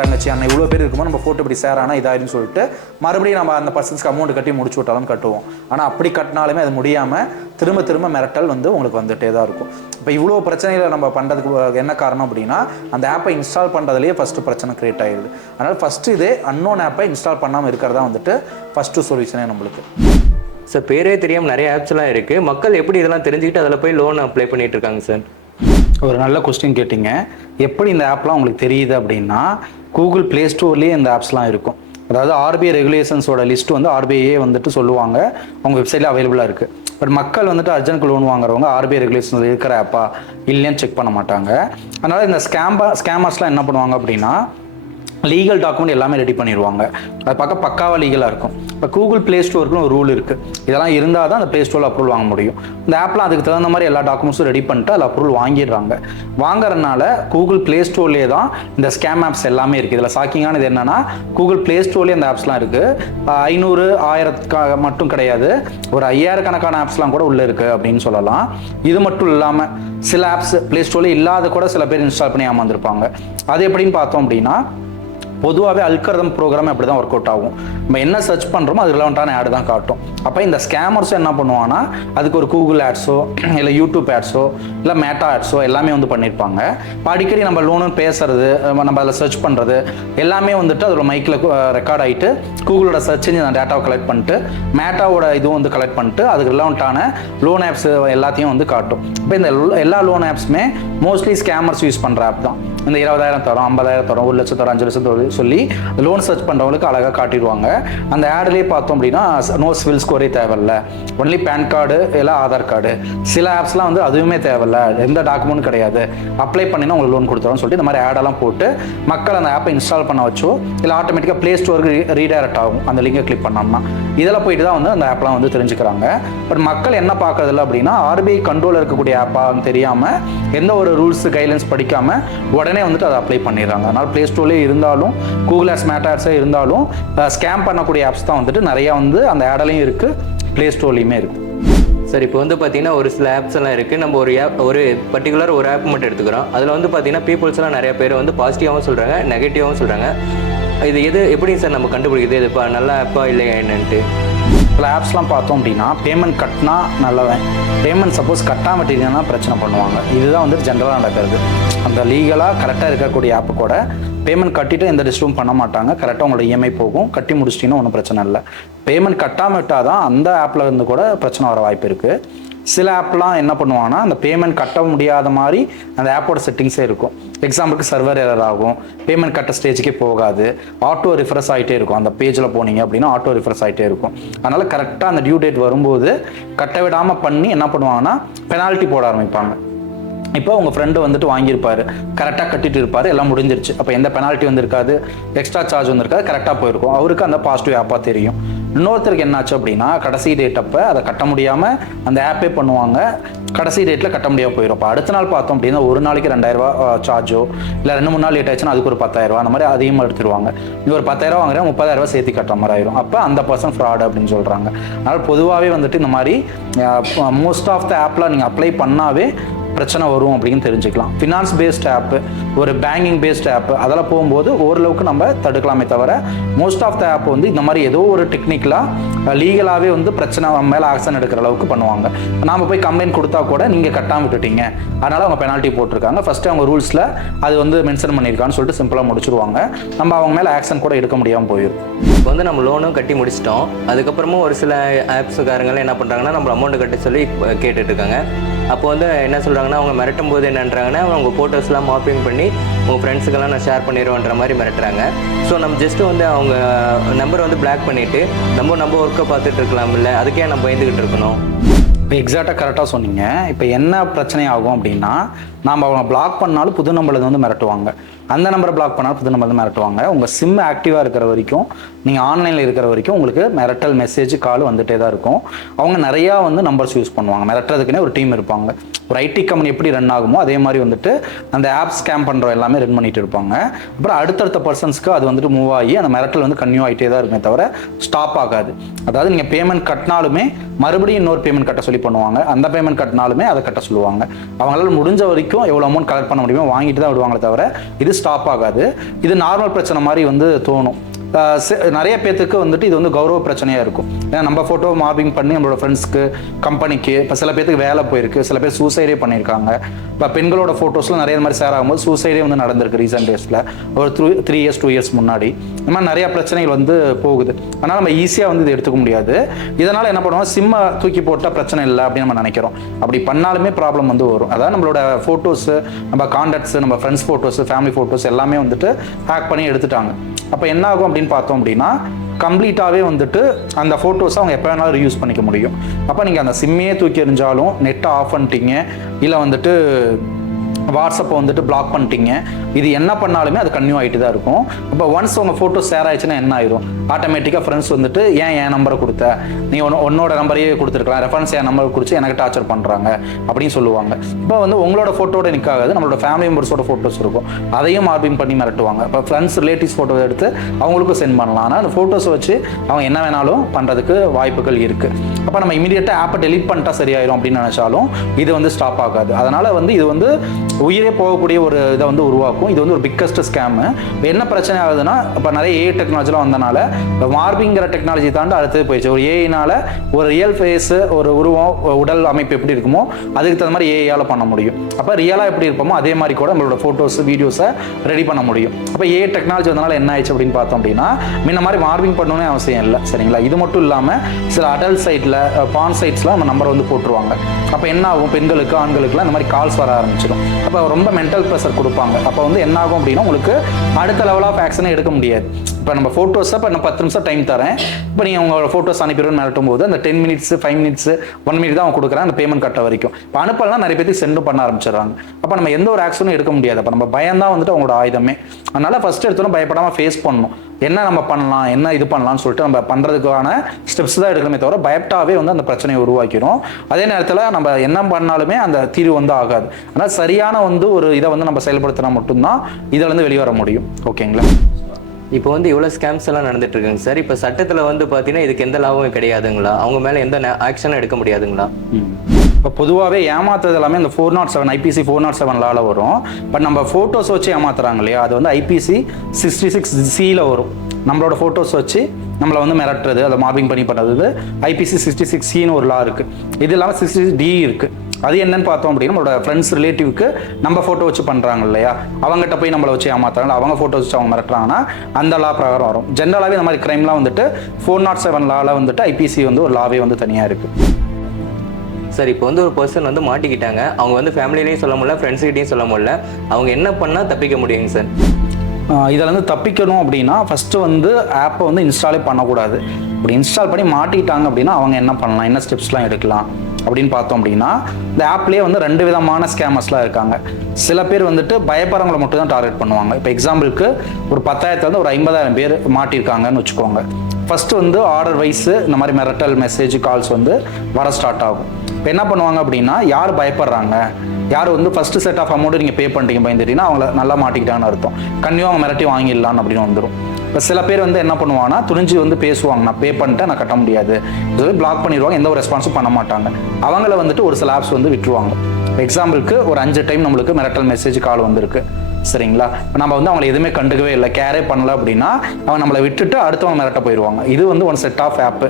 தங்கச்சி அண்ணன் இவ்வளோ பேர் இருக்கும்போது நம்ம ஃபோட்டோ இப்படி ஷேர் ஆனால் இதாகிடுன்னு சொல்லிட்டு மறுபடியும் நம்ம அந்த பர்சன்ஸ்க்கு அமௌண்ட் கட்டி முடிச்சு விட்டாலும் கட்டுவோம். ஆனால் அப்படி கட்டினாலுமே அது முடியாமல் திரும்ப மிரட்டல் வந்து உங்களுக்கு வந்துகிட்டே தான் இருக்கும். இப்போ இவ்வளோ பிரச்சனைகளை நம்ம பண்ணுறதுக்கு என்ன காரணம் அப்படின்னா, அந்த ஆப்பை இன்ஸ்டால் பண்ணுறதுலேயே ஃபஸ்ட்டு பிரச்சனை க்ரியேட் ஆகிடுது. அதனால் ஃபஸ்ட்டு இதே அன்னோன் ஆப்பை இன்ஸ்டால் பண்ணாமல் இருக்கிறதா வந்துட்டு ஃபஸ்ட்டு சொல்யூஷனே நம்மளுக்கு. சார் பேரே தெரியாமல் நிறைய ஆப்ஸ்லாம் இருக்குது, மக்கள் எப்படி இதெல்லாம் தெரிஞ்சுக்கிட்டு அதில் போய் லோன் அப்ளை பண்ணிகிட்டு இருக்காங்க சார்? ஒரு நல்ல கொஸ்டின் கேட்டிங்க. எப்படி இந்த ஆப்லாம் உங்களுக்கு தெரியுது அப்படின்னா, கூகுள் ப்ளே ஸ்டோர்லேயே இந்த ஆப்ஸ்லாம் இருக்கும். அதாவது ஆர்பிஐ ரெகுலேஷன்ஸோட லிஸ்ட்டு வந்து ஆர்பிஐயே வந்துட்டு சொல்லுவாங்க, அவங்க வெப்சைட்டில் அவைலபிளாக இருக்குது. பட் மக்கள் வந்துட்டு அர்ஜென்ட்க்கு லோன் வாங்குறவங்க ஆர்பிஐ ரெகுலேஷன்ஸ் இருக்கிற ஆப்பா இல்லைன்னு செக் பண்ண மாட்டாங்க. அதனால் இந்த ஸ்கேமர்ஸ்லாம் என்ன பண்ணுவாங்க அப்படின்னா, லீகல் டாக்குமெண்ட் எல்லாமே ரெடி பண்ணிடுவாங்க, அது பார்க்க பக்காவாக லீகலாக இருக்கும். இப்போ கூகுள் ப்ளே ஸ்டோருக்குன்னு ஒரு ரூல் இருக்குது, இதெல்லாம் இருந்தால் தான் அந்த ப்ளே ஸ்டோரில் அப்ரூவல் வாங்க முடியும். இந்த ஆப்லாம் அதுக்கு தகுந்த மாதிரி எல்லா டாக்குமெண்ட்ஸும் ரெடி பண்ணிட்டு அதில் அப்ரூவல் வாங்கிடுறாங்க. வாங்குறதுனால கூகுள் ப்ளே ஸ்டோர்லேயே தான் இந்த ஸ்கேம் ஆப்ஸ் எல்லாமே இருக்குது. இதில் ஷாக்கிங்கானது என்னென்னா, கூகுள் ப்ளே ஸ்டோர்லேயே இந்த ஆப்ஸ்லாம் இருக்குது. 500 1000 மட்டும் கிடையாது, ஒரு 5000 கணக்கான ஆப்ஸ்லாம் கூட உள்ளே இருக்குது அப்படின்னு சொல்லலாம். இது மட்டும் இல்லாமல் சில ஆப்ஸ் ப்ளே ஸ்டோரில் இல்லாத கூட சில பேர் இன்ஸ்டால் பண்ணி ஏமாந்துருப்பாங்க. அது எப்படின்னு பார்த்தோம் அப்படின்னா, பொதுவாகவே அல்கரிதம் ப்ரோக்ராம் அப்படி தான் ஒர்க் அவுட் ஆகும். நம்ம என்ன சர்ச் பண்ணுறோமோ அது ரிலவெண்ட்டான ஆடு தான் காட்டும். அப்போ இந்த ஸ்கேமர்ஸும் என்ன பண்ணுவாங்கன்னா, அதுக்கு ஒரு கூகுள் ஆட்ஸோ இல்லை யூடியூப் ஆட்ஸோ இல்லை மேட்டா ஆட்ஸோ எல்லாமே வந்து பண்ணியிருப்பாங்க. இப்போ அடிக்கடி நம்ம லோனு பேசுறது, நம்ம அதில் சர்ச் பண்ணுறது எல்லாமே வந்துட்டு அதில் மைக்கில் ரெக்கார்ட் ஆகிட்டு கூகுளோட சர்ச் இன்ஜின் அந்த டேட்டாவை கலெக்ட் பண்ணிட்டு மேட்டாவோட இதுவும் வந்து கலெக்ட் பண்ணிட்டு அதுக்கு ரிலவெண்ட்டான லோன் ஆப்ஸ் எல்லாத்தையும் வந்து காட்டும். இப்போ இந்த எல்லா லோன் ஆப்ஸுமே மோஸ்ட்லி ஸ்கேமர்ஸ் யூஸ் பண்ணுற ஆப் தான். இந்த 20,000 தரோம், 50,000 தரோம், 1 லட்சம் தரோம், 5 லட்சம் தரோம் சொல்லி லோன் சர்ச் பண்ணுறவங்களுக்கு அழகாக காட்டிடுவாங்க. அந்த ஆட்லேயே பார்த்தோம் அப்படின்னா நோ சிவில் ஸ்கோரே தேவையில்ல, ஒன்லி பேன் கார்டு இல்லை ஆதார் கார்டு, சில ஆப்ஸ்லாம் வந்து அதுவுமே தேவையில்ல, எந்த டாக்குமெண்ட்டும் கிடையாது, அப்ளை பண்ணினா உங்களுக்கு லோன் கொடுத்துருவோம்னு சொல்லிட்டு இந்த மாதிரி ஆடெல்லாம் போட்டு மக்கள் அந்த ஆப்பை இன்ஸ்டால் பண்ண வச்சோ இல்லை ஆட்டோமேட்டிக்காக ப்ளே ஸ்டோருக்கு ரீடைரக்ட் ஆகும் அந்த லிங்கை கிளிக் பண்ணோம்னா. இதெல்லாம் போயிட்டு தான் வந்து அந்த ஆப்லாம் வந்து தெரிஞ்சுக்கிறாங்க. பட் மக்கள் என்ன பார்க்கறதில்ல அப்படின்னா RBI கண்ட்ரோலில் இருக்கக்கூடிய ஆப்பான்னு தெரியாமல் எந்த ஒரு ரூல்ஸ் கைட்லைன்ஸ் படிக்காமல் உடனே வந்துட்டு அதை அப்ளை பண்ணிடுறாங்க. அதனால் ப்ளே ஸ்டோர்லேயே இருந்தாலும் கூகுள் ஆட்ஸ் மேட் ஆட்ஸே இருந்தாலும் ஸ்கேம் பண்ணக்கூடிய ஆப்ஸ் தான் வந்துட்டு நிறையா வந்து அந்த ஆடலையும் இருக்குது, ப்ளே ஸ்டோர்லேயுமே இருக்குது. சார் இப்போ வந்து பார்த்தீங்கன்னா ஒரு சில ஆப்ஸ் எல்லாம் இருக்குது. நம்ம ஒரு பர்டிகுலர் ஒரு ஆப் மட்டும் எடுத்துக்கிறோம். அதில் வந்து பார்த்தீங்கன்னா பீப்புள்ஸ்லாம் நிறைய பேர் வந்து பாசிட்டிவாகவும் சொல்கிறாங்க, நெகட்டிவாகவும் சொல்கிறாங்க. இது எப்படி சார் நம்ம கண்டுபிடிக்குது இது இப்போ நல்ல ஆப்பா இல்லையா என்னன்ட்டு? சில ஆப்ஸ்லாம் பார்த்தோம் அப்படின்னா பேமெண்ட் கட்டினா நல்லவன், பேமெண்ட் சப்போஸ் கட்டாமல் விட்டீங்கன்னா பிரச்சனை பண்ணுவாங்க. இதுதான் வந்து ஜென்ரலாக நடக்கிறது. அந்த லீகலாக கரெக்டாக இருக்கக்கூடிய ஆப்பு கூட பேமெண்ட் கட்டிட்டு எந்த டிஸ்டர்பும் பண்ண மாட்டாங்க, கரெக்டாக உங்களோட EMI போகும், கட்டி முடிச்சிட்டிங்கன்னா ஒன்றும் பிரச்சனை இல்லை. பேமெண்ட் கட்டாமல் விட்டால் தான் அந்த ஆப்பில் இருந்து கூட பிரச்சனை வர வாய்ப்பு இருக்குது. சில ஆப்லாம் என்ன பண்ணுவாங்கன்னா அந்த பேமெண்ட் கட்ட முடியாத மாதிரி அந்த ஆப்போட செட்டிங்ஸே இருக்கும். எக்ஸாம்பிளுக்கு சர்வர் எரர் ஆகும், பேமெண்ட் கட்ட ஸ்டேஜுக்கே போகாது, ஆட்டோ ரிஃப்ரெஷ் ஆகிட்டே இருக்கும். அந்த பேஜில் போனீங்க அப்படின்னா ஆட்டோ ரிஃப்ரெஷ் ஆகிட்டே இருக்கும். அதனால் கரெக்டாக அந்த டியூ டேட் வரும்போது கட்ட விடாமல் பண்ணி என்ன பண்ணுவாங்கன்னா பெனால்ட்டி போட ஆரம்பிப்பாங்க. இப்போ உங்கள் ஃப்ரெண்டு வந்துட்டு வாங்கியிருப்பார், கரெக்டாக கட்டிட்டு இருப்பார், எல்லாம் முடிஞ்சிருச்சு, அப்போ எந்த பெனால்ட்டி வந்திருக்காது, எக்ஸ்ட்ரா சார்ஜ் வந்திருக்காது, கரெக்டாக போயிருக்கும். அவருக்கு அந்த பாசிட்டிவ் ஆப்பாக தெரியும். இன்னொருத்தருக்கு என்னாச்சு அப்படின்னா கடைசி டேட் அப்போ அதை கட்ட முடியாமல் அந்த ஆப்பே பண்ணுவாங்க, கடைசி டேட்டில் கட்ட முடியாமல் போயிடும். அப்போ அடுத்த நாள் பார்த்தோம் அப்படின்னா ஒரு நாளைக்கு 2000 சார்ஜோ இல்லை 2-3 நாள் லேட் ஆச்சுன்னா அதுக்கு ஒரு 10,000 அந்த மாதிரி அதிகமாக எடுத்துருவாங்க. நீ ஒரு 10,000 வாங்குறேன் 30,000 சேர்த்து கட்டுற மாதிரி ஆயிரும். அப்போ அந்த பர்சன் ஃப்ராட் அப்படின்னு சொல்கிறாங்க. அதனால் பொதுவாகவே வந்துட்டு இந்த மாதிரி மோஸ்ட் ஆஃப் த ஆப்பில் நீங்கள் அப்ளை பண்ணாவே பிரச்சனை வரும் அப்படின்னு தெரிஞ்சுக்கலாம். ஃபினான்ஸ் பேஸ்ட் ஆப்பு, ஒரு பேங்கிங் பேஸ்ட் ஆப்பு, அதெல்லாம் போகும்போது ஓரளவுக்கு நம்ம தடுக்கலாமே தவிர மோஸ்ட் ஆஃப் த ஆப் வந்து இந்த மாதிரி ஏதோ ஒரு டெக்னிக்கலாக லீகலாகவே வந்து பிரச்சனை மேலே ஆக்ஷன் எடுக்கிற அளவுக்கு பண்ணுவாங்க. நாம் போய் கம்ப்ளைண்ட் கொடுத்தா கூட நீங்கள் கட்டாமல் விட்டுட்டீங்க அதனால் அவங்க பெனால்ட்டி போட்டிருக்காங்க, ஃபஸ்ட்டு அவங்க ரூல்ஸில் அது வந்து மென்ஷன் பண்ணியிருக்கான்னு சொல்லிட்டு சிம்பிளாக முடிச்சுருவாங்க. நம்ம அவங்க மேலே ஆக்ஷன் கூட எடுக்க முடியாமல் போயிடும். இப்போ வந்து நம்ம லோனும் கட்டி முடிச்சிட்டோம், அதுக்கப்புறமும் ஒரு சில ஆப்ஸுக்காரங்களாம் என்ன பண்ணுறாங்கன்னா நம்ம அமௌண்ட்டு கட்ட சொல்லி கேட்டுட்டு இருக்காங்க. அப்போ வந்து என்ன சொல்கிறாங்கன்னா அவங்க மிரட்டும் போது என்னன்றாங்கன்னா அவங்க ஃபோட்டோஸ்லாம் மாப்பிங் பண்ணி உங்கள் ஃப்ரெண்ட்ஸுக்கெல்லாம் நான் ஷேர் பண்ணிடுவேன்ற மாதிரி மிரட்டுறாங்க. ஸோ நம்ம ஜஸ்ட்டு வந்து அவங்க நம்பரை வந்து பிளாக் பண்ணிவிட்டு நம்ம ஒர்க்கை பார்த்துட்டு இருக்கலாம், இல்லை அதுக்கே நம்ம பயந்துக்கிட்டு இருக்கணும். இப்போ எக்ஸாக்டாக கரெக்டாக சொன்னீங்க. இப்போ என்ன பிரச்சனை ஆகும் அப்படின்னா நாம் அவங்க பிளாக் பண்ணாலும் புது நம்பரில் வந்து மிரட்டுவாங்க, அந்த நம்பரை பிளாக் பண்ணாலும் புது நம்பர் வந்து மிரட்டுவாங்க. உங்கள் சிம் ஆக்டிவாக இருக்கிற வரைக்கும் நீங்கள் ஆன்லைனில் இருக்கிற வரைக்கும் உங்களுக்கு மிரட்டல் மெசேஜ் கால் வந்துகிட்டே தான் இருக்கும். அவங்க நிறையா வந்து நம்பர்ஸ் யூஸ் பண்ணுவாங்க, மிரட்டுறதுக்குன்னே ஒரு டீம் இருப்பாங்க. ஒரு ஐடி கம்பெனி எப்படி ரன் ஆகுமோ அதே மாதிரி வந்துட்டு அந்த ஆப் ஸ்கேம் பண்ணுற எல்லாமே ரன் பண்ணிட்டு இருப்பாங்க. அப்புறம் அடுத்தடுத்த பர்சன்ஸ்க்கு அது வந்துட்டு மூவ் ஆகி அந்த மிரட்டல் வந்து கன்யூ ஆகிட்டே தான் இருக்குமே தவிர ஸ்டாப் ஆகாது. அதாவது நீங்கள் பேமெண்ட் கட்டினாலுமே மறுபடியும் இன்னொரு பேமெண்ட் கட்ட சொல்லி பண்ணுவாங்க, அந்த பேமெண்ட் கட்டினாலுமே அதை கட்ட சொல்லுவாங்க. அவங்களால முடிஞ்ச வரைக்கும் எவ்வளோ அமௌண்ட் கலெக்ட் பண்ண முடியுமோ வாங்கிட்டு தான் விடுவாங்களே தவிர இது ஸ்டாப் ஆகாது. இது நார்மல் பிரச்சனை மாதிரி வந்து தோணும். நிறைய பேத்துக்கு வந்துட்டு இது வந்து கௌரவ பிரச்சனையாக இருக்கும். ஏன்னா நம்ம ஃபோட்டோ மார்பிங் பண்ணி நம்மளோட ஃப்ரெண்ட்ஸ்க்கு, கம்பெனிக்கு, இப்போ சில பேருக்கு வேலை போயிருக்கு, சில பேர் சூசைடே பண்ணியிருக்காங்க. இப்போ பெண்களோட ஃபோட்டோஸ்லாம் நிறைய மாதிரி ஷேர் ஆகும்போது சூசைடே வந்து நடந்திருக்கு ரீசெண்ட் டேஸில், ஒரு 3 இயர்ஸ் 2 இயர்ஸ் முன்னாடி. இந்த மாதிரி நிறையா பிரச்சனைகள் வந்து போகுது. அதனால் நம்ம ஈஸியாக வந்து இது எடுத்துக்க முடியாது. இதனால் என்ன பண்ணுவோம், சிம்மை தூக்கி போட்டால் பிரச்சனை இல்லை அப்படின்னு நம்ம நினைக்கிறோம். அப்படி பண்ணாலுமே ப்ராப்ளம் வந்து வரும். அதாவது நம்மளோட ஃபோட்டோஸு, நம்ம கான்டாக்ட்ஸு, நம்ம ஃப்ரெண்ட்ஸ் ஃபோட்டோஸு, ஃபேமிலி ஃபோட்டோஸ் எல்லாமே வந்துட்டு ஹேக் பண்ணி எடுத்துட்டாங்க. அப்போ என்ன ஆகும் அப்படின்னு பார்த்தோம் அப்படின்னா கம்ப்ளீட்டாகவே வந்துட்டு அந்த ஃபோட்டோஸை அவங்க எப்போ வேணாலும் யூஸ் பண்ணிக்க முடியும். அப்போ நீங்கள் அந்த சிம்மையே தூக்கி எறிஞ்சாலும் நெட்டை ஆஃப் பண்ணிட்டீங்க, இல்லை வந்துட்டு வாட்ஸ்அப்பை வந்துட்டு பிளாக் பண்ணிட்டீங்க, இது என்ன பண்ணாலுமே அது கன்யூ ஆகிட்டு தான் இருக்கும். இப்போ ஒன்ஸ் உங்கள் ஃபோட்டோ ஷேர் ஆயிடுச்சுன்னா என்ன ஆயிரும், ஆட்டோமேட்டிக்காக ஃப்ரெண்ட்ஸ் வந்துட்டு என் நம்பரை கொடுத்த, நீ உன்னோட நம்பரையே கொடுத்துருக்கலாம், ரெஃபரன்ஸ் என் நம்பர் கொடுத்து எனக்கு டார்ச்சர் பண்ணுறாங்க அப்படின்னு சொல்லுவாங்க. இப்போ வந்து உங்களோட ஃபோட்டோட நிற்காது, நம்மளோட ஃபேமிலி மெம்பர்ஸோட ஃபோட்டோஸ் இருக்கும், அதையும் மார்பிங் பண்ணி மிரட்டுவாங்க. இப்போ ஃப்ரெண்ட்ஸ் ரிலேட்டிவ்ஸ் ஃபோட்டோ எடுத்து அவங்களுக்கும் சென்ட் பண்ணலாம். ஆனால் அந்த ஃபோட்டோஸை வச்சு அவங்க என்ன வேணாலும் பண்ணுறதுக்கு வாய்ப்புகள் இருக்குது. அப்போ நம்ம இமீடியட்டாக ஆப்பை டெலீட் பண்ணிட்டா சரியாயிரும் அப்படின்னு நினச்சாலும் இது வந்து ஸ்டாப் ஆகாது. அதனால் வந்து இது வந்து உயிரே போகக்கூடிய ஒரு இதை வந்து உருவாக்கும். இது வந்து ஒரு பிக்கஸ்ட் ஸ்கேமு. என்ன பிரச்சனை ஆகுதுன்னா இப்போ நிறைய ஏஐ டெக்னாலஜிலாம் வந்தனால மார்பிங்கிற டெக்னாலஜி தாண்டி அடுத்தது போயிடுச்சு. ஒரு ஏஐனால ஒரு ரியல் ஃபேஸு, ஒரு உருவம், உடல் அமைப்பு எப்படி இருக்குமோ அதுக்கு தகுந்த மாதிரி ஏஐயால் பண்ண முடியும். அப்போ ரியலாக எப்படி இருப்போமோ அதே மாதிரி கூட நம்மளோட ஃபோட்டோஸ், வீடியோஸை ரெடி பண்ண முடியும். அப்போ ஏஐ டெக்னாலஜி வந்தனால என்ன ஆயிடுச்சு அப்படின்னு பார்த்தோம் அப்படின்னா முன்ன மாதிரி மார்பிங் பண்ணணும்னே அவசியம் இல்லை. சரிங்களா? இது மட்டும் இல்லாமல் சில அடல்ட் சைட்டில், பான் சைட்ஸ்லாம் நம்ம நம்பர் வந்து போட்டுருவாங்க. அப்போ என்ன ஆகும், பெண்களுக்கு, ஆண்களுக்குலாம் இந்த மாதிரி கால்ஸ் வர ஆரம்பிச்சிடும். அப்போ ரொம்ப மென்டல் ப்ரெஷர் கொடுப்பாங்க. அப்போ வந்து என்ன ஆகும் அப்படின்னா உங்களுக்கு அடுத்த லெவல் ஆஃப் ஆக்ஷனே எடுக்க முடியாது. இப்போ நம்ம ஃபோட்டோஸை இப்போ நான் 10 நிமிஷம் டைம் தரேன், இப்போ நீங்கள் உங்களோட ஃபோட்டோஸ் அனுப்பிடுன்னு மிரட்டும் போது அந்த 10 மினிட்ஸ் 5 மினிட்ஸ் 1 மினிட் தான் அவங்க கொடுக்குறாங்க அந்த பேமெண்ட் கட்ட வரைக்கும். இப்போ அனுப்பலாம் நிறைய பேருக்கு சென்டும் பண்ண ஆரம்பிச்சிடுறாங்க. அப்போ நம்ம எந்த ஒரு ஆக்ஷனும் எடுக்க முடியாது. அப்போ நம்ம பயம் தான் வந்துட்டு அவங்களோட ஆயுதமே. அதனால ஃபர்ஸ்ட் எடுத்தோம் பயப்படாமல் ஃபேஸ் பண்ணணும். என்ன நம்ம பண்ணலாம், என்ன இது பண்ணலாம்னு சொல்லிட்டு நம்ம பண்ணுறதுக்கான ஸ்டெப்ஸ் தான் எடுக்கணுமே தவிர பயப்பட்டாவே வந்து அந்த பிரச்சனையை உருவாக்கிடும். அதே நேரத்தில் நம்ம என்ன பண்ணாலுமே அந்த தீர்வு வந்து ஆகாது. அதனால் சரியான வந்து ஒரு இதை வந்து நம்ம செயல்படுத்தினா மட்டும்தான் இதில் வந்து வெளிவர முடியும். ஓகேங்களா? இப்போ வந்து இவ்வளோ ஸ்கேம்ஸ் எல்லாம் நடந்துட்டு இருக்குங்க சார். இப்போ சட்டத்தில் வந்து பார்த்தீங்கன்னா இதுக்கு எந்த லாபமும் கிடையாதுங்களா? அவங்க மேலே எந்த ஆக்ஷனும் எடுக்க முடியாதுங்களா? இப்போ பொதுவாகவே ஏமாத்துறது எல்லாமே இந்த 407 ஐபிசி 407 லால வரும். பட் நம்ம ஃபோட்டோஸ் வச்சு ஏமாத்துறாங்க இல்லையா, அது வந்து ஐபிசி 66C வரும். நம்மளோட ஃபோட்டோஸ் வச்சு நம்மளை வந்து மிரட்டுறது, அதை மார்பிங் பண்ணி பண்ணுறது ஐபிசி 66Cன்னு ஒரு லா இருக்குது. இது இல்லாமல் 66D இருக்குது. அது என்னன்னு பார்த்தோம் அப்படின்னா நம்மளோட ஃப்ரெண்ட்ஸ் ரிலேட்டிவ்க்கு நம்ம ஃபோட்டோ வச்சு பண்ணுறாங்க இல்லையா, அவங்ககிட்ட போய் நம்மளை வச்சு ஏமாத்துறாங்க, அவங்க ஃபோட்டோ வச்சு அவங்க மிரட்டுறாங்கன்னா அந்த லா பிரகாரம் வரும். ஜென்ரலாகவே இந்த மாதிரி கிரைம்லாம் வந்துட்டு 407 லால வந்துட்டு ஐபிசி வந்து ஒரு லாவே வந்து தனியாக இருக்குது. சார் இப்போ வந்து ஒரு பர்சன் வந்து மாட்டிக்கிட்டாங்க, அவங்க வந்து ஃபேமிலிலையும் சொல்ல முடியல, ஃப்ரெண்ட்ஸ்கிட்டையும் சொல்ல முடியல, அவங்க என்ன பண்ணால் தப்பிக்க முடியுங்க சார்? இதில் வந்து தப்பிக்கணும் அப்படின்னா ஃபஸ்ட்டு வந்து ஆப்பை வந்து இன்ஸ்டாலே பண்ணக்கூடாது. இப்படி இன்ஸ்டால் பண்ணி மாட்டிக்கிட்டாங்க அப்படின்னா அவங்க என்ன பண்ணலாம், என்ன ஸ்டெப்ஸ்லாம் எடுக்கலாம் அப்படின்னு பார்த்தோம் அப்படின்னா இந்த ஆப்லேயே வந்து 2 விதமான ஸ்கேமர்ஸ்லாம் இருக்காங்க. சில பேர் வந்துட்டு பயப்படுறவங்களை மட்டும் தான் டார்கெட் பண்ணுவாங்க. இப்போ எக்ஸாம்பிளுக்கு ஒரு 10,000 ஒரு 50,000 பேர் மாட்டியிருக்காங்கன்னு வச்சுக்கோங்க. ஃபஸ்ட்டு வந்து ஆர்டர் வைஸு இந்த மாதிரி மிரட்டல் மெசேஜ் கால்ஸ் வந்து வர ஸ்டார்ட் ஆகும். இப்போ என்ன பண்ணுவாங்க அப்படின்னா யார் பயப்படுறாங்க, யார் வந்து ஃபஸ்ட்டு செட் ஆஃப் அமௌண்ட் நீங்கள் பே பண்ணிட்டீங்க பயந்துட்டீங்கன்னா அவங்கள நல்லா மாட்டிக்கிட்டாங்கன்னு அர்த்தம். கண்டிப்பாக அவங்க மிரட்டி வாங்கிடலான்னு அப்படின்னு வந்துடும். இப்போ சில பேர் வந்து என்ன பண்ணுவாங்கன்னா துணிஞ்சு வந்து பேசுவாங்க, நான் பே பண்ணிட்டேன் நான் கட்ட முடியாது, இது பிளாக் பண்ணிடுவாங்க, எந்த ஒரு ரெஸ்பான்ஸும் பண்ண மாட்டாங்க. அவங்கள வந்துட்டு ஒரு சில ஆப்ஸ் வந்து விட்டுருவாங்க. எக்ஸாம்பிளுக்கு ஒரு 5 டைம் நம்மளுக்கு மிரட்டல் மெசேஜ் கால் வந்திருக்கு சரிங்களா. இப்போ நம்ம வந்து அவங்களை எதுவுமே கண்டுக்கவே இல்லை, கேரே பண்ணல அப்படின்னா அவங்க நம்மளை விட்டுட்டு அடுத்தவங்க மிரட்ட போயிடுவாங்க. இது வந்து ஒன் செட் ஆஃப் ஆப்பு.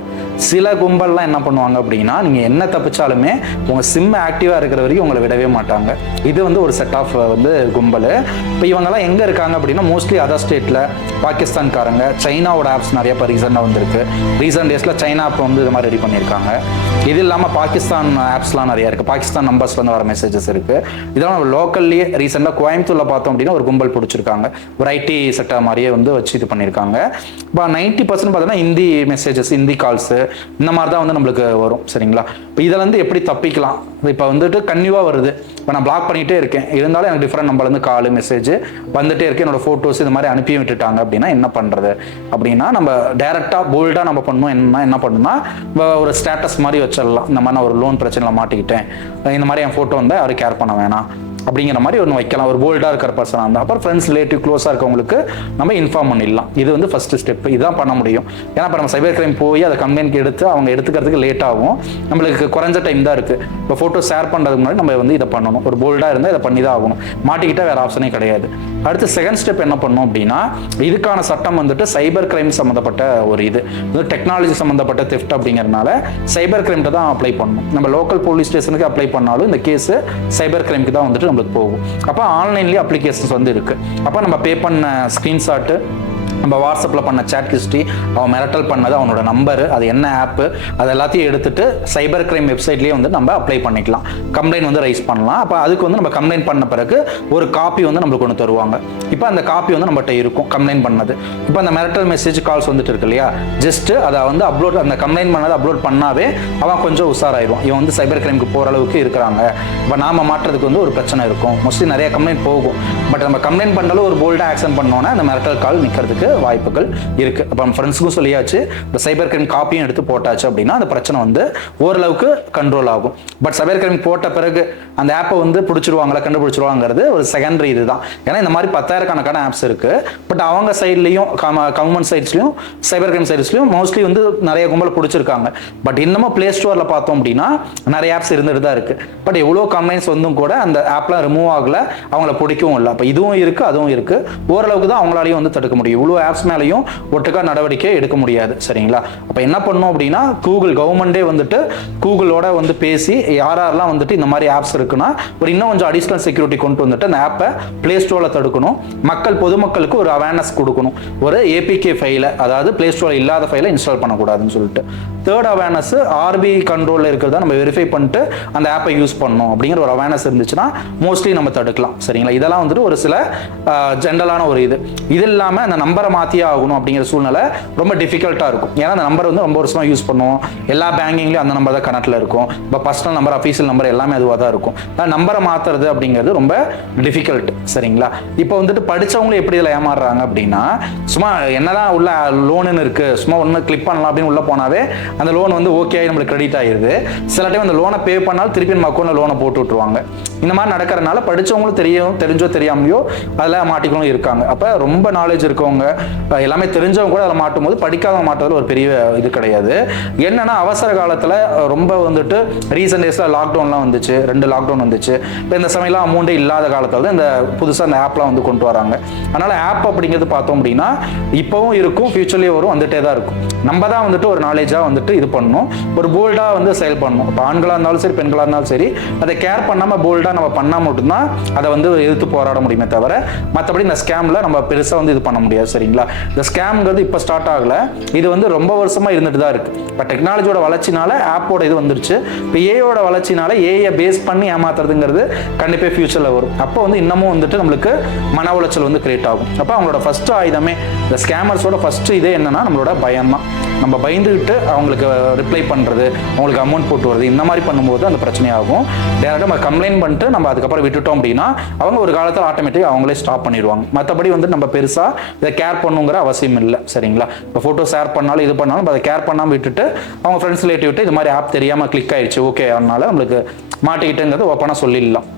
சில கும்பல்லாம் என்ன பண்ணுவாங்க அப்படின்னா நீங்கள் என்ன தப்பிச்சாலுமே உங்கள் சிம் ஆக்டிவாக இருக்கிற வரைக்கும் உங்களை விடவே மாட்டாங்க. இது வந்து ஒரு செட் ஆஃப் வந்து கும்பல். இப்போ இவங்கெல்லாம் எங்கே இருக்காங்க அப்படின்னா மோஸ்ட்லி அதர் ஸ்டேட்டில், பாகிஸ்தான்காரங்க, சைனாவோட ஆப்ஸ் நிறைய இப்போ ரீசெண்டாக வந்திருக்கு. ரீசெண்ட் டேஸில் சைனா ஆப் வந்து இது மாதிரி ரெடி பண்ணியிருக்காங்க. இது இல்லாமல் பாகிஸ்தான் ஆப்ஸ்லாம் நிறைய இருக்குது, பாகிஸ்தான் நம்பர்ஸ்லேருந்து வர மெசேஜஸ் இருக்குது. இதெல்லாம் லோக்கல்லேயே ரீசெண்டாக கோயம்புத்தூரில் பார்த்தோம் அப்படின்னா ஒரு கும்பல் பிடிச்சிருக்காங்க. ஒரு ஐடி செக்டர் மாதிரியே வந்து வச்சு இது பண்ணியிருக்காங்க. இப்போ 90% பார்த்தோன்னா ஹிந்தி மெசேஜஸ், ஹிந்தி கால்ஸு இந்த மாதிரி தான் வந்து நம்மளுக்கு வரும் சரிங்களா. இப்போ இதில் வந்து எப்படி தப்பிக்கலாம்? இப்போ வந்துட்டு கன்னியூவாக வருது, இப்போ நான் பிளாக் பண்ணிகிட்டே இருக்கேன், இருந்தாலும் எனக்கு டிஃப்ரெண்ட் நம்பர்லேருந்து கால் மெசேஜ் வந்துட்டே இருக்கு, என்னோட ஃபோட்டோஸ் இது மாதிரி அனுப்பி விட்டுட்டாங்க அப்படின்னா என்ன பண்ணுறது அப்படின்னா நம்ம டேரெக்டாக போல்டாக நம்ம பண்ணணும். என்ன பண்ணணும்னா ஒரு ஸ்டேட்டஸ் மாதிரி வச்சிடலாம். இந்த மாதிரி நான் ஒரு லோன் பிரச்சனையில் மாட்டிக்கிட்டேன், இந்த மாதிரி என் ஃபோட்டோ வந்து யாரும் கேர் பண்ண வேணாம் அப்படிங்கிற மாதிரி ஒன்று வைக்கலாம். ஒரு போல்டாக இருக்கிற பர்சனாக இருந்தால் அப்புறம் ஃப்ரெண்ட்ஸ் ரிலேட்டிவ் க்ளோஸாக இருக்கவங்களுக்கு நம்ம இன்ஃபார்ம் பண்ணிடலாம். இது வந்து ஃபஸ்ட்டு ஸ்டெப். இதுதான் பண்ண முடியும். ஏன்னா இப்போ நம்ம சைபர் கிரைம் போய் அதை கம்ப்ளைண்ட் எடுத்து அவங்க எடுத்துக்கிறதுக்கு லேட் ஆகும். நம்மளுக்கு குறைஞ்ச டைம் தான் இருக்குது. இப்போ ஃபோட்டோ ஷேர் பண்ணுறதுக்கு முன்னாடி நம்ம வந்து இதை பண்ணணும். ஒரு போல்டாக இருந்தால் இதை பண்ணி தான் ஆகணும். மாட்டிக்கிட்டால் வேறு ஆப்ஷனே கிடையாது. அடுத்து செகண்ட் ஸ்டெப் என்ன பண்ணணும் அப்படின்னா இதுக்கான சட்டம் வந்துட்டு சைபர் கிரைம் சம்மந்தப்பட்ட ஒரு இது டெக்னாலஜி சம்மந்தப்பட்ட தெஃப்ட் அப்படிங்கிறதுனால சைபர் கிரைம்க்கு தான் அப்ளை பண்ணணும். நம்ம லோக்கல் போலீஸ் ஸ்டேஷனுக்கு அப்ளை பண்ணாலும் இந்த கேஸு சைபர் கிரைம்க்கு தான் வந்துட்டு நம்மளுக்கு போகும். அப்போ ஆன்லைன்லேயே அப்ளிகேஷன்ஸ் வந்து இருக்குது. அப்போ நம்ம பே பண்ண ஸ்க்ரீன்ஷாட்டு, நம்ம வாட்ஸ்அப்பில் பண்ண சேட் ஹிஸ்ட்ரி, அவன் மிரட்டல் பண்ணது, அவனோட நம்பரு, அது என்ன ஆப்பு, அது எல்லாத்தையும் எடுத்துட்டு சைபர் கிரைம் வெப்சைட்லேயே வந்து நம்ம அப்ளை பண்ணிக்கலாம். கம்ப்ளைண்ட் வந்து ரைஸ் பண்ணலாம். அப்போ அதுக்கு வந்து நம்ம கம்ப்ளைண்ட் பண்ண பிறகு ஒரு காப்பி வந்து நம்மளுக்கு ஒன்று தருவாங்க. இப்போ அந்த காப்பி வந்து நம்மகிட்ட இருக்கும் கம்ப்ளைண்ட் பண்ணது. இப்போ அந்த மிரட்டல் மெசேஜ் கால்ஸ் வந்துட்டு இருக்கு இல்லையா, ஜஸ்ட் அதை வந்து அப்லோட், அந்த கம்ப்ளைண்ட் பண்ணதை அப்லோட் பண்ணாவே அவன் கொஞ்சம் உஷாராயிடுவான். இவன் வந்து சைபர் கிரைமுக்கு போகிற அளவுக்கு இருக்கிறாங்க, இப்போ நாம மாட்டுறதுக்கு வந்து ஒரு பிரச்சனை இருக்கும். மோஸ்ட்லி நிறைய கம்ப்ளைண்ட் போகும். பட் நம்ம கம்ப்ளைண்ட் பண்ணாலும் ஒரு போல்டாக ஆக்ஷன் பண்ணோன்னா அந்த மிரட்டல் கால் நிற்கிறதுக்கு வாய்ப்புகள் இருக்கு. அப்போ நம்ம ஃப்ரெண்ட்ஸுக்கும் சொல்லியாச்சு, இந்த சைபர் கிரைம் காப்பியும் எடுத்து போட்டாச்சு அப்படின்னா அந்த பிரச்சனை வந்து ஓரளவுக்கு கண்ட்ரோல் ஆகும். பட் சைபர் கிரைம் போட்ட பிறகு அந்த ஆப்பை வந்து பிடிச்சிருவாங்களா கண்டுபிடிச்சிருவாங்கிறது ஒரு செகண்டரி இது தான். ஏன்னா இந்த மாதிரி 10,000 கணக்கான ஆப்ஸ் இருக்கு. பட் அவங்க சைட்லையும் கவர்மெண்ட் சைட்ஸ்லையும் சைபர் கிரைம் சைட்ஸ்லையும் மோஸ்ட்லி வந்து நிறைய கும்பல் பிடிச்சிருக்காங்க. பட் இன்னமும் பிளே ஸ்டோரில் பார்த்தோம் அப்படின்னா நிறைய ஆப்ஸ் இருந்துட்டு தான் இருக்கு. பட் எவ்வளோ கம்ப்ளைண்ட்ஸ் வந்தும் கூட அந்த ஆப்லாம் ரிமூவ் ஆகல, அவங்கள பிடிக்கவும் இல்லை. அப்போ இதுவும் இருக்கு அதுவும் இருக்கு. ஓரளவுக்கு தான் அவங்களாலையும் வந்து தடுக்க முடியும். இவ்வளோ ஆப்ஸ் மேலேயும் ஒட்டுக்கா நடவடிக்கை எடுக்க முடியாது சரிங்களா. அப்போ என்ன பண்ணணும் அப்படின்னா கூகுள் கவர்மெண்டே வந்துட்டு கூகுளோட வந்து பேசி யாரெல்லாம் வந்துட்டு இந்த மாதிரி ஆப்ஸ் இருக்குன்னா ஒரு இன்னும் கொஞ்சம் அடிஷனல் செக்யூரிட்டி கொண்டு வந்துட்டு அந்த ஆப்பை பிளே ஸ்டோரில் தடுக்கணும். பொதுமக்களுக்கு ஒரு அவேர்னஸ் கொடுக்கணும். ஒரு ஏபிகே ஃபைலை, அதாவது பிளே ஸ்டோரில் இல்லாத ஃபைலை இன்ஸ்டால் பண்ணக்கூடாதுன்னு சொல்லிட்டு. தேர்ட் அவேர்னஸ் ஆர்பிஐ கண்ட்ரோலில் இருக்கிறதா நம்ம வெரிஃபை பண்ணிட்டு அந்த ஆப்பை யூஸ் பண்ணணும் அப்படிங்கிற ஒரு அவேர்னஸ் இருந்துச்சுன்னா மோஸ்ட்லி நம்ம தடுக்கலாம் சரிங்களா. இதெல்லாம் வந்துட்டு ஒரு சில ஜென்ரலான ஒரு இது. இது இல்லாமல் அந்த நம்பரை நம்பரை மாற்றியே ஆகணும் அப்படிங்கிற சூழ்நிலை ரொம்ப டிஃபிகல்ட்டாக இருக்கும். ஏன்னா அந்த நம்பர் வந்து ரொம்ப வருஷமாக யூஸ் பண்ணுவோம், எல்லா பேங்கிங்லேயும் அந்த நம்பர் தான் கணக்கில் இருக்கும், இப்போ பர்சனல் நம்பர் அஃபீஷியல் நம்பர் எல்லாமே அதுவாக தான் இருக்கும். நம்பரை மாற்றுறது அப்படிங்கிறது ரொம்ப டிஃபிகல்ட். சரிங்களா? இப்போ வந்துட்டு படித்தவங்களும் எப்படி இதில் ஏமாறுறாங்க அப்படின்னா, சும்மா என்னதான் உள்ள லோனுன்னு இருக்குது, சும்மா ஒன்று கிளிக் பண்ணலாம் அப்படின்னு உள்ளே போனாவே அந்த லோன் வந்து ஓகே ஆகி நம்மளுக்கு கிரெடிட் ஆகிடுது. சில டைம் அந்த லோனை பே பண்ணாலும் திருப்பி நம்ம அக்கௌண்ட்டில் லோனை போட்டு விட்டுருவாங்க. இந்த மாதிரி நடக்கிறதுனால படித்தவங்களும் தெரிஞ்சோ தெரியாமையோ அதில் மாட்டிக்கணும் இருக்காங்க. அப்போ ரொம்ப நாலேஜ் இருக்கவங்க எல்லாமே தெரிஞ்சவங்க கூட அதில் மாட்டும் போது படிக்காதவங்க மாட்டுறதுல ஒரு பெரிய இது கிடையாது. என்னன்னா அவசர காலத்தில் ரொம்ப வந்துட்டு ரீசெண்ட் டேஸில் லாக்டவுன்லாம் வந்துச்சு, 2 லாக்டவுன் வந்துச்சு. இப்போ இந்த சமயம்லாம் அமௌண்ட்டே இல்லாத காலத்தில் தான் இந்த புதுசாக அந்த ஆப்லாம் வந்து கொண்டு வராங்க. அதனால் ஆப் அப்படிங்கிறது பார்த்தோம் அப்படின்னா இப்போவும் இருக்கும், ஃபியூச்சர்லேயே வரும், வந்துட்டே தான் இருக்கும். நம்ம தான் வந்துட்டு ஒரு நாலேஜாக வந்துட்டு இது பண்ணணும், ஒரு போல்டாக வந்து செயல் பண்ணணும். இப்போ ஆண்களாக இருந்தாலும் சரி பெண்களாக இருந்தாலும் சரி அதை கேர் பண்ணாமல் போல்டாக நம்ம பண்ணால் மட்டும்தான் அதை வந்து எதிர்த்து போராட முடியுமே தவிர மற்றபடி இந்த ஸ்கேமில் நம்ம பெருசாக வந்து இது பண்ண முடியாது. சரிங்களா? இந்த ஸ்கேம்ங்கிறது இப்போ ஸ்டார்ட் ஆகலை, இது வந்து ரொம்ப வருஷமாக இருந்துட்டு தான் இருக்குது. இப்போ டெக்னாலஜியோட வளர்ச்சினால ஆப்போட இது வந்துருச்சு. இப்போ ஏஐயோட வளர்ச்சினால ஏஐயை பேஸ் பண்ணி ஏமாத்துறதுங்கிறது கண்டிப்பாக ஃபியூச்சரில் வரும். அப்போ வந்து இன்னமும் வந்துட்டு நம்மளுக்கு மன உளைச்சல் வந்து கிரியேட் ஆகும். அப்போ அவங்களோட ஃபஸ்ட்டு ஆயுதமே இந்த ஸ்கேமர்ஸோட ஃபஸ்ட்டு இதே என்னன்னா நம்மளோட பயம் தான். நம்ம பயந்துக்கிட்டு அவங்களுக்கு ரிப்ளை பண்ணுறது, அவங்களுக்கு அமௌண்ட் போட்டு வருது, இந்த மாதிரி பண்ணும்போது அந்த பிரச்சனையாகும். டேரெக்டாக நம்ம கம்ப்ளைண்ட் பண்ணிட்டு நம்ம அதுக்கப்புறம் விட்டுட்டோம் அப்படின்னா அவங்க ஒரு காலத்தில் ஆட்டோமேட்டிக்காக அவங்களே ஸ்டாப் பண்ணிடுவாங்க. மற்றபடி வந்து நம்ம பெருசாக இதை கேர் பண்ணுங்கிற அவசியம் இல்லை. சரிங்களா? இப்போ ஃபோட்டோ ஷேர் பண்ணாலும் இது பண்ணாலும் அதை கேர் பண்ணாமல் விட்டுட்டு அவங்க ஃப்ரெண்ட்ஸ் ரிலேட்டிவ்ட்டு இது மாதிரி ஆப் தெரியாமல் கிளிக் ஆயிடுச்சு ஓகே அதனால நம்மளுக்கு மாட்டிக்கிட்டுங்கிறது ஓப்பனாக சொல்லிடலாம்.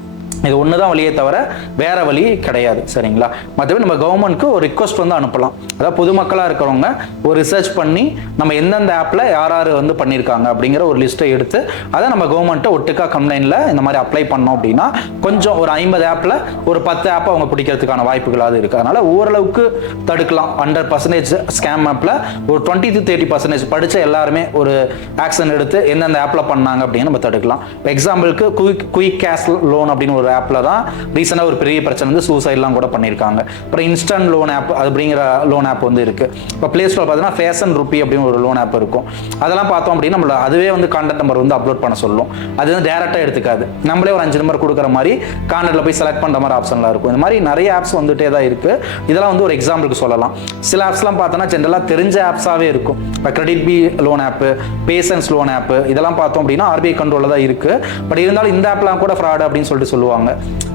இது ஒன்று தான் வழியே தவிர வேற வழி கிடையாது. சரிங்களா? மற்றபடி நம்ம கவர்மெண்ட்க்கு ஒரு ரிக்வஸ்ட் வந்து அனுப்பலாம். அதாவது பொதுமக்களாக இருக்கிறவங்க ஒரு ரிசர்ச் பண்ணி நம்ம எந்தெந்த ஆப்பில் யார் யார் வந்து பண்ணியிருக்காங்க அப்படிங்கிற ஒரு லிஸ்ட்டை எடுத்து அதை நம்ம கவர்மெண்ட்டை ஒட்டுக்கா கம்ப்ளைண்டில் இந்த மாதிரி அப்ளை பண்ணோம் அப்படின்னா கொஞ்சம் ஒரு 50 ஆப்பில் ஒரு 10 ஆப்பை அவங்க பிடிக்கிறதுக்கான வாய்ப்புகளாக இருக்குது. அதனால் ஓரளவுக்கு தடுக்கலாம். 100% ஸ்கேம் ஆப்பில் ஒரு 20 to 30% படித்த எல்லாருமே ஒரு ஆக்ஷன் எடுத்து எந்தெந்த ஆப்பில் பண்ணாங்க அப்படின்னு நம்ம தடுக்கலாம். எக்ஸாம்பிளுக்கு குயிக் கேஷ் லோன் அப்படின்னு ஒரு ஆப்ல தான் ரீசெண்டாக ஒரு பெரிய பிரச்சனை வந்து சூசைட்லாம் கூட பண்ணியிருக்காங்க. அப்புறம் இன்ஸ்டன்ட் லோன் ஆப் அப்படிங்கிற லோன் ஆப் வந்து இருக்கு. இப்போ பிளே ஸ்டோர் பார்த்தீங்கன்னா ஃபேஷன் ரூபி அப்படின்னு ஒரு லோன் ஆப் இருக்கும். அதெல்லாம் பார்த்தோம் அப்படின்னா நம்மள அதுவே வந்து கான்டாக்ட் நம்பர் வந்து அப்லோட் பண்ண சொல்லும். அது வந்து டேரெக்டாக எடுத்துக்காது, நம்மளே ஒரு 5 நம்பர் கொடுக்குற மாதிரி கான்டாக்டில் போய் செலக்ட் பண்ணுற மாதிரி ஆப்ஷன்லாம் இருக்கும். இந்த மாதிரி நிறைய ஆப்ஸ் வந்துட்டே தான் இருக்கு. இதெல்லாம் வந்து ஒரு எக்ஸாம்பிளுக்கு சொல்லலாம். சில ஆப்ஸ்லாம் பார்த்தோன்னா ஜென்ரலாக தெரிஞ்ச ஆப்ஸாகவே இருக்கும். இப்போ கிரெடிட் பி லோன் ஆப்பு, பேசன்ஸ் லோன் ஆப்பு இதெல்லாம் பார்த்தோம் அப்படின்னா ஆர்பிஐ கண்ட்ரோலில் தான் இருக்கு. பட் இருந்தாலும் இந்த ஆப்லாம் கூட ஃப்ராட் அப்படின்னு சொல்லிட்டு சொல்லுவாங்க.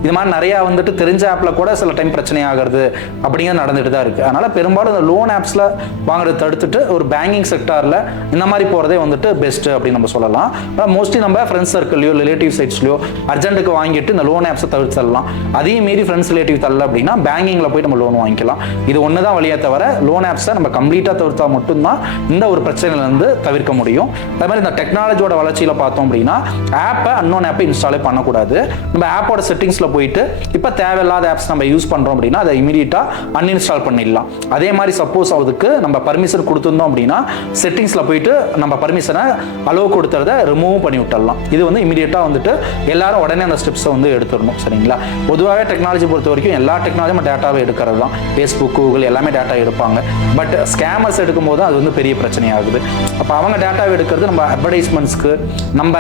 இது மாதிரி நிறைய வந்துட்டு தெரிஞ்ச ஆப்ல கூட சில டைம் பிரச்சனை ஆகிறது அப்படிங்கிறது நடந்துட்டு தான் இருக்கு. அதனால பெரும்பாலும் இந்த லோன் ஆப்ஸ்ல வாங்குறத தடுத்துட்டு ஒரு பேங்கிங் செக்டார்ல இந்த மாதிரி போறதே வந்துட்டு பெஸ்ட் அப்படின்னு நம்ம சொல்லலாம். மோஸ்ட்லி நம்ம ஃப்ரெண்ட்ஸ் சர்க்கிள்லையோ ரிலேட்டிவ் சைட்ஸ்லையோ அர்ஜென்ட்டுக்கு வாங்கிட்டு இந்த லோன் ஆப்ஸை தவிர்த்தரலாம். அதையும் மீறி ஃப்ரெண்ட்ஸ் ரிலேட்டிவ் தரல அப்படின்னா பேங்கிங்ல போய் நம்ம லோன் வாங்கிக்கலாம். இது ஒன்று தான் வழியே தவிர லோன் ஆப்ஸை நம்ம கம்ப்ளீட்டாக தவிர்த்தா மட்டும்தான் இந்த ஒரு பிரச்சனையிலேருந்து தவிர்க்க முடியும். அதே மாதிரி இந்த டெக்னாலஜியோட வளர்ச்சியில் பார்த்தோம் அப்படின்னா ஆப்பை அன்னோன் ஆப்பை இன்ஸ்டாலே பண்ணக்கூடாது. நம்ம ஆப்போட செட்டிங்ஸில் போயிட்டு இப்போ தேவையில்லாத ஆப்ஸ் நம்ம யூஸ் பண்ணுறோம் அப்படின்னா அதை இமீடியட்டாக அன்இன்ஸ்டால் பண்ணிடலாம். அதே மாதிரி சப்போஸ் அதுக்கு நம்ம பர்மிஷன் கொடுத்துருந்தோம் அப்படின்னா செட்டிங்ஸில் போயிட்டு நம்ம பர்மிஷனை அலோவ் கொடுத்துறத ரிமூவ் பண்ணி விட்டுடலாம். இது வந்து இமீடியட்டாக வந்துட்டு எல்லாரும் உடனே அந்த ஸ்டெப்ஸை வந்து எடுத்துடணும். சரிங்களா? பொதுவாகவே டெக்னாலஜி பொறுத்த வரைக்கும் எல்லா டெக்னாலஜியும் டேட்டாவே எடுக்கிறது தான். ஃபேஸ்புக், கூகுள் எல்லாமே டேட்டா எடுப்பாங்க. பட் ஸ்கேமர்ஸ் எடுக்கும்போது அது வந்து பெரிய பிரச்சனையாகுது. அப்போ அவங்க டேட்டாவை எடுக்கிறது நம்ம அட்வர்டைஸ்மெண்ட்ஸ்க்கு நம்ம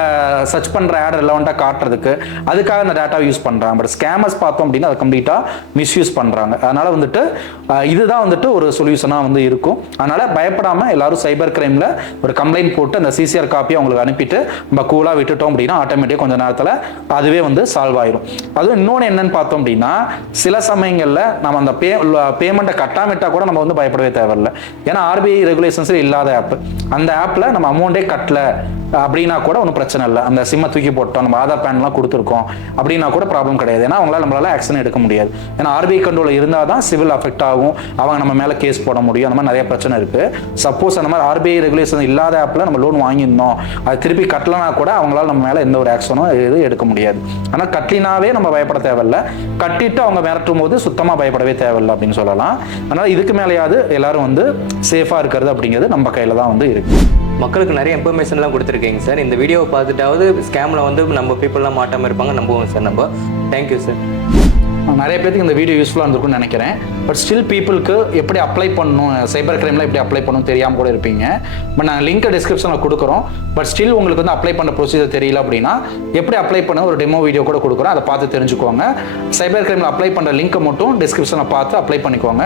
சர்ச் பண்ணுற ஆட் ரெலவெண்ட்டாக காட்டுறதுக்கு அதுக்காக அந்த டேட்டாவை யூஸ் பண்ணுறாங்க. பட் ஸ்கேமர்ஸ் பார்த்தோம் அப்படின்னா அதை கம்ப்ளீட்டாக மிஸ்யூஸ் பண்ணுறாங்க. அதனால் வந்துட்டு இதுதான் வந்துட்டு ஒரு சொல்யூஷனாக வந்து இருக்கும். அதனால் பயப்படாமல் எல்லாரும் சைபர் கிரைமில் ஒரு கம்ப்ளைண்ட் போட்டு அந்த சிசிஆர் காப்பியை அவங்களுக்கு அனுப்பிட்டு நம்ம கூலாக விட்டுட்டோம் அப்படின்னா ஆட்டோமேட்டிக்காக கொஞ்சம் நேரத்தில் அதுவே வந்து சால்வ் ஆயிடும். அதுவும் இன்னொன்று என்னன்னு பார்த்தோம் அப்படின்னா சில சமயங்களில் நம்ம அந்த பேமெண்ட்டை கட்டாமிட்டால் கூட நம்ம வந்து பயப்படவே தேவையில்லை. ஏன்னா ஆர்பிஐ ரெகுலேஷன்ஸ் இல்லாத ஆப், அந்த ஆப்பில் நம்ம அமௌண்ட்டே கட்டல அப்படின்னா கூட ஒன்றும் பிரச்சனை இல்லை. அந்த சிம்மை தூக்கி போட்டோம், நம்ம ஆதார் பேன்லாம் கொடுத்துருக்கோம் அப்படின்னா கூட ப்ராப்ளம் கிடையாது. ஏன்னா நம்மளால ஆக்ஷன் எடுக்க முடியாது. ஏன்னா ஆர்பிஐ கண்ட்ரோல் இருந்தால் தான் சிவில் அஃபெக்ட் ஆகும், அவங்க நம்ம மேலே கேஸ் போட முடியும். அந்த மாதிரி நிறைய பிரச்சனை இருக்கு. சப்போஸ் அந்த மாதிரி ஆர்பிஐ ரெகுலேஷன் இல்லாத ஆப்பில் நம்ம லோன் வாங்கியிருந்தோம், அது திருப்பி கட்டலனா கூட அவங்களால நம்ம மேலே எந்த ஒரு ஆக்ஷனும் எதுவும் எடுக்க முடியாது. ஆனால் கட்டலினாவே நம்ம பயப்பட தேவையில்லை, கட்டிட்டு அவங்க மிரட்டும் போது சுத்தமாக பயப்படவே தேவையில்லை அப்படின்னு சொல்லலாம். அதனால் இதுக்கு மேலேயாவது எல்லாரும் வந்து சேஃபாக இருக்கிறது அப்படிங்கிறது நம்ம கையில் தான் வந்து இருக்கு. மக்களுக்கு நிறைய இன்ஃபர்மேஷன்லாம் கொடுத்துருக்கீங்க சார். இந்த வீடியோவை பார்த்துட்டாவது ஸ்கேமில் வந்து நம்ம பீப்புளெலாம் மாட்டாமல் இருப்பாங்க நம்புவோம் சார். நம்ம தேங்க்யூ சார். நிறைய பேருக்கு இந்த வீடியோ யூஸ்ஃபுல்லாக இருந்திருக்கும்னு நினைக்கிறேன். பட் ஸ்டில் பீப்புளுக்கு எப்படி அப்ளை பண்ணணும், சைபர் கிரைமில் எப்படி அப்ளை பண்ணணும் தெரியாமல் கூட இருப்பீங்க. பட் நாங்கள் லிங்க் டிஸ்கிரிப்ஷனில் கொடுக்குறோம். பட் ஸ்டில் உங்களுக்கு வந்து அப்ளை பண்ண ப்ரொசீஜர் தெரியல அப்படின்னா எப்படி அப்ளை பண்ண ஒரு டெமோ வீடியோ கூட கொடுக்குறோம், அதை பார்த்து தெரிஞ்சுக்கோங்க. சைபர் கிரைமில் அப்ளை பண்ணுற லிங்க்கை மட்டும் டிஸ்கிரிப்ஷனில் பார்த்து அப்ளை பண்ணிக்கோங்க.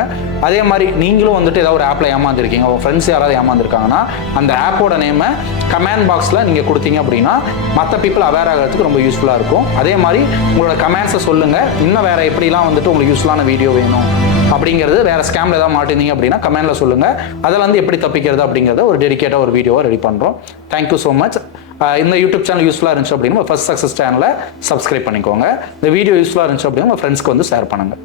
அதே மாதிரி நீங்களும் வந்துட்டு ஏதாவது ஒரு ஆப்பில் ஏமாந்துருக்கீங்க, உங்கள் ஃப்ரெண்ட்ஸ் யாராவது ஏமாந்துருக்காங்கன்னா அந்த ஆப்போட நேமை கமெண்ட் பாக்ஸில் நீங்கள் கொடுத்தீங்க அப்படின்னா மற்ற பீப்புள் அவேர் ஆகிறதுக்கு ரொம்ப யூஸ்ஃபுல்லாக இருக்கும். அதே மாதிரி உங்களோட கமெண்ட்ஸை சொல்லுங்கள். இன்னும் வேறு எப்படிலாம் வந்துட்டு உங்களுக்கு யூஸ்ஃபுல்லான வீடியோ வேணும் அப்படிங்கிறது, வேறு ஸ்கேமில் ஏதாவது மாட்டிருந்தீங்க அப்படின்னா கமெண்ட்டில் சொல்லுங்கள். அதில் வந்து எப்படி தப்பிக்கிறது அப்படிங்கிறத ஒரு டெடிகேட்டாக ஒரு வீடியோவை ரெடி பண்ணுறோம். Thank you so much. இந்த யூடியூப் சேனல் யூஸ்ஃபுல்லாக இருந்துச்சு அப்படின்னா ஃபர்ஸ்ட் சக்ஸஸ் சேனலை சப்ஸ்கிரைப் பண்ணிக்கோங்க. இந்த வீடியோ யூஸ்ஃபுல்லாக இருந்துச்சு அப்படின்னா உங்கள் ஃப்ரெண்ட்ஸ்க்கு வந்து ஷேர் பண்ணுங்கள்.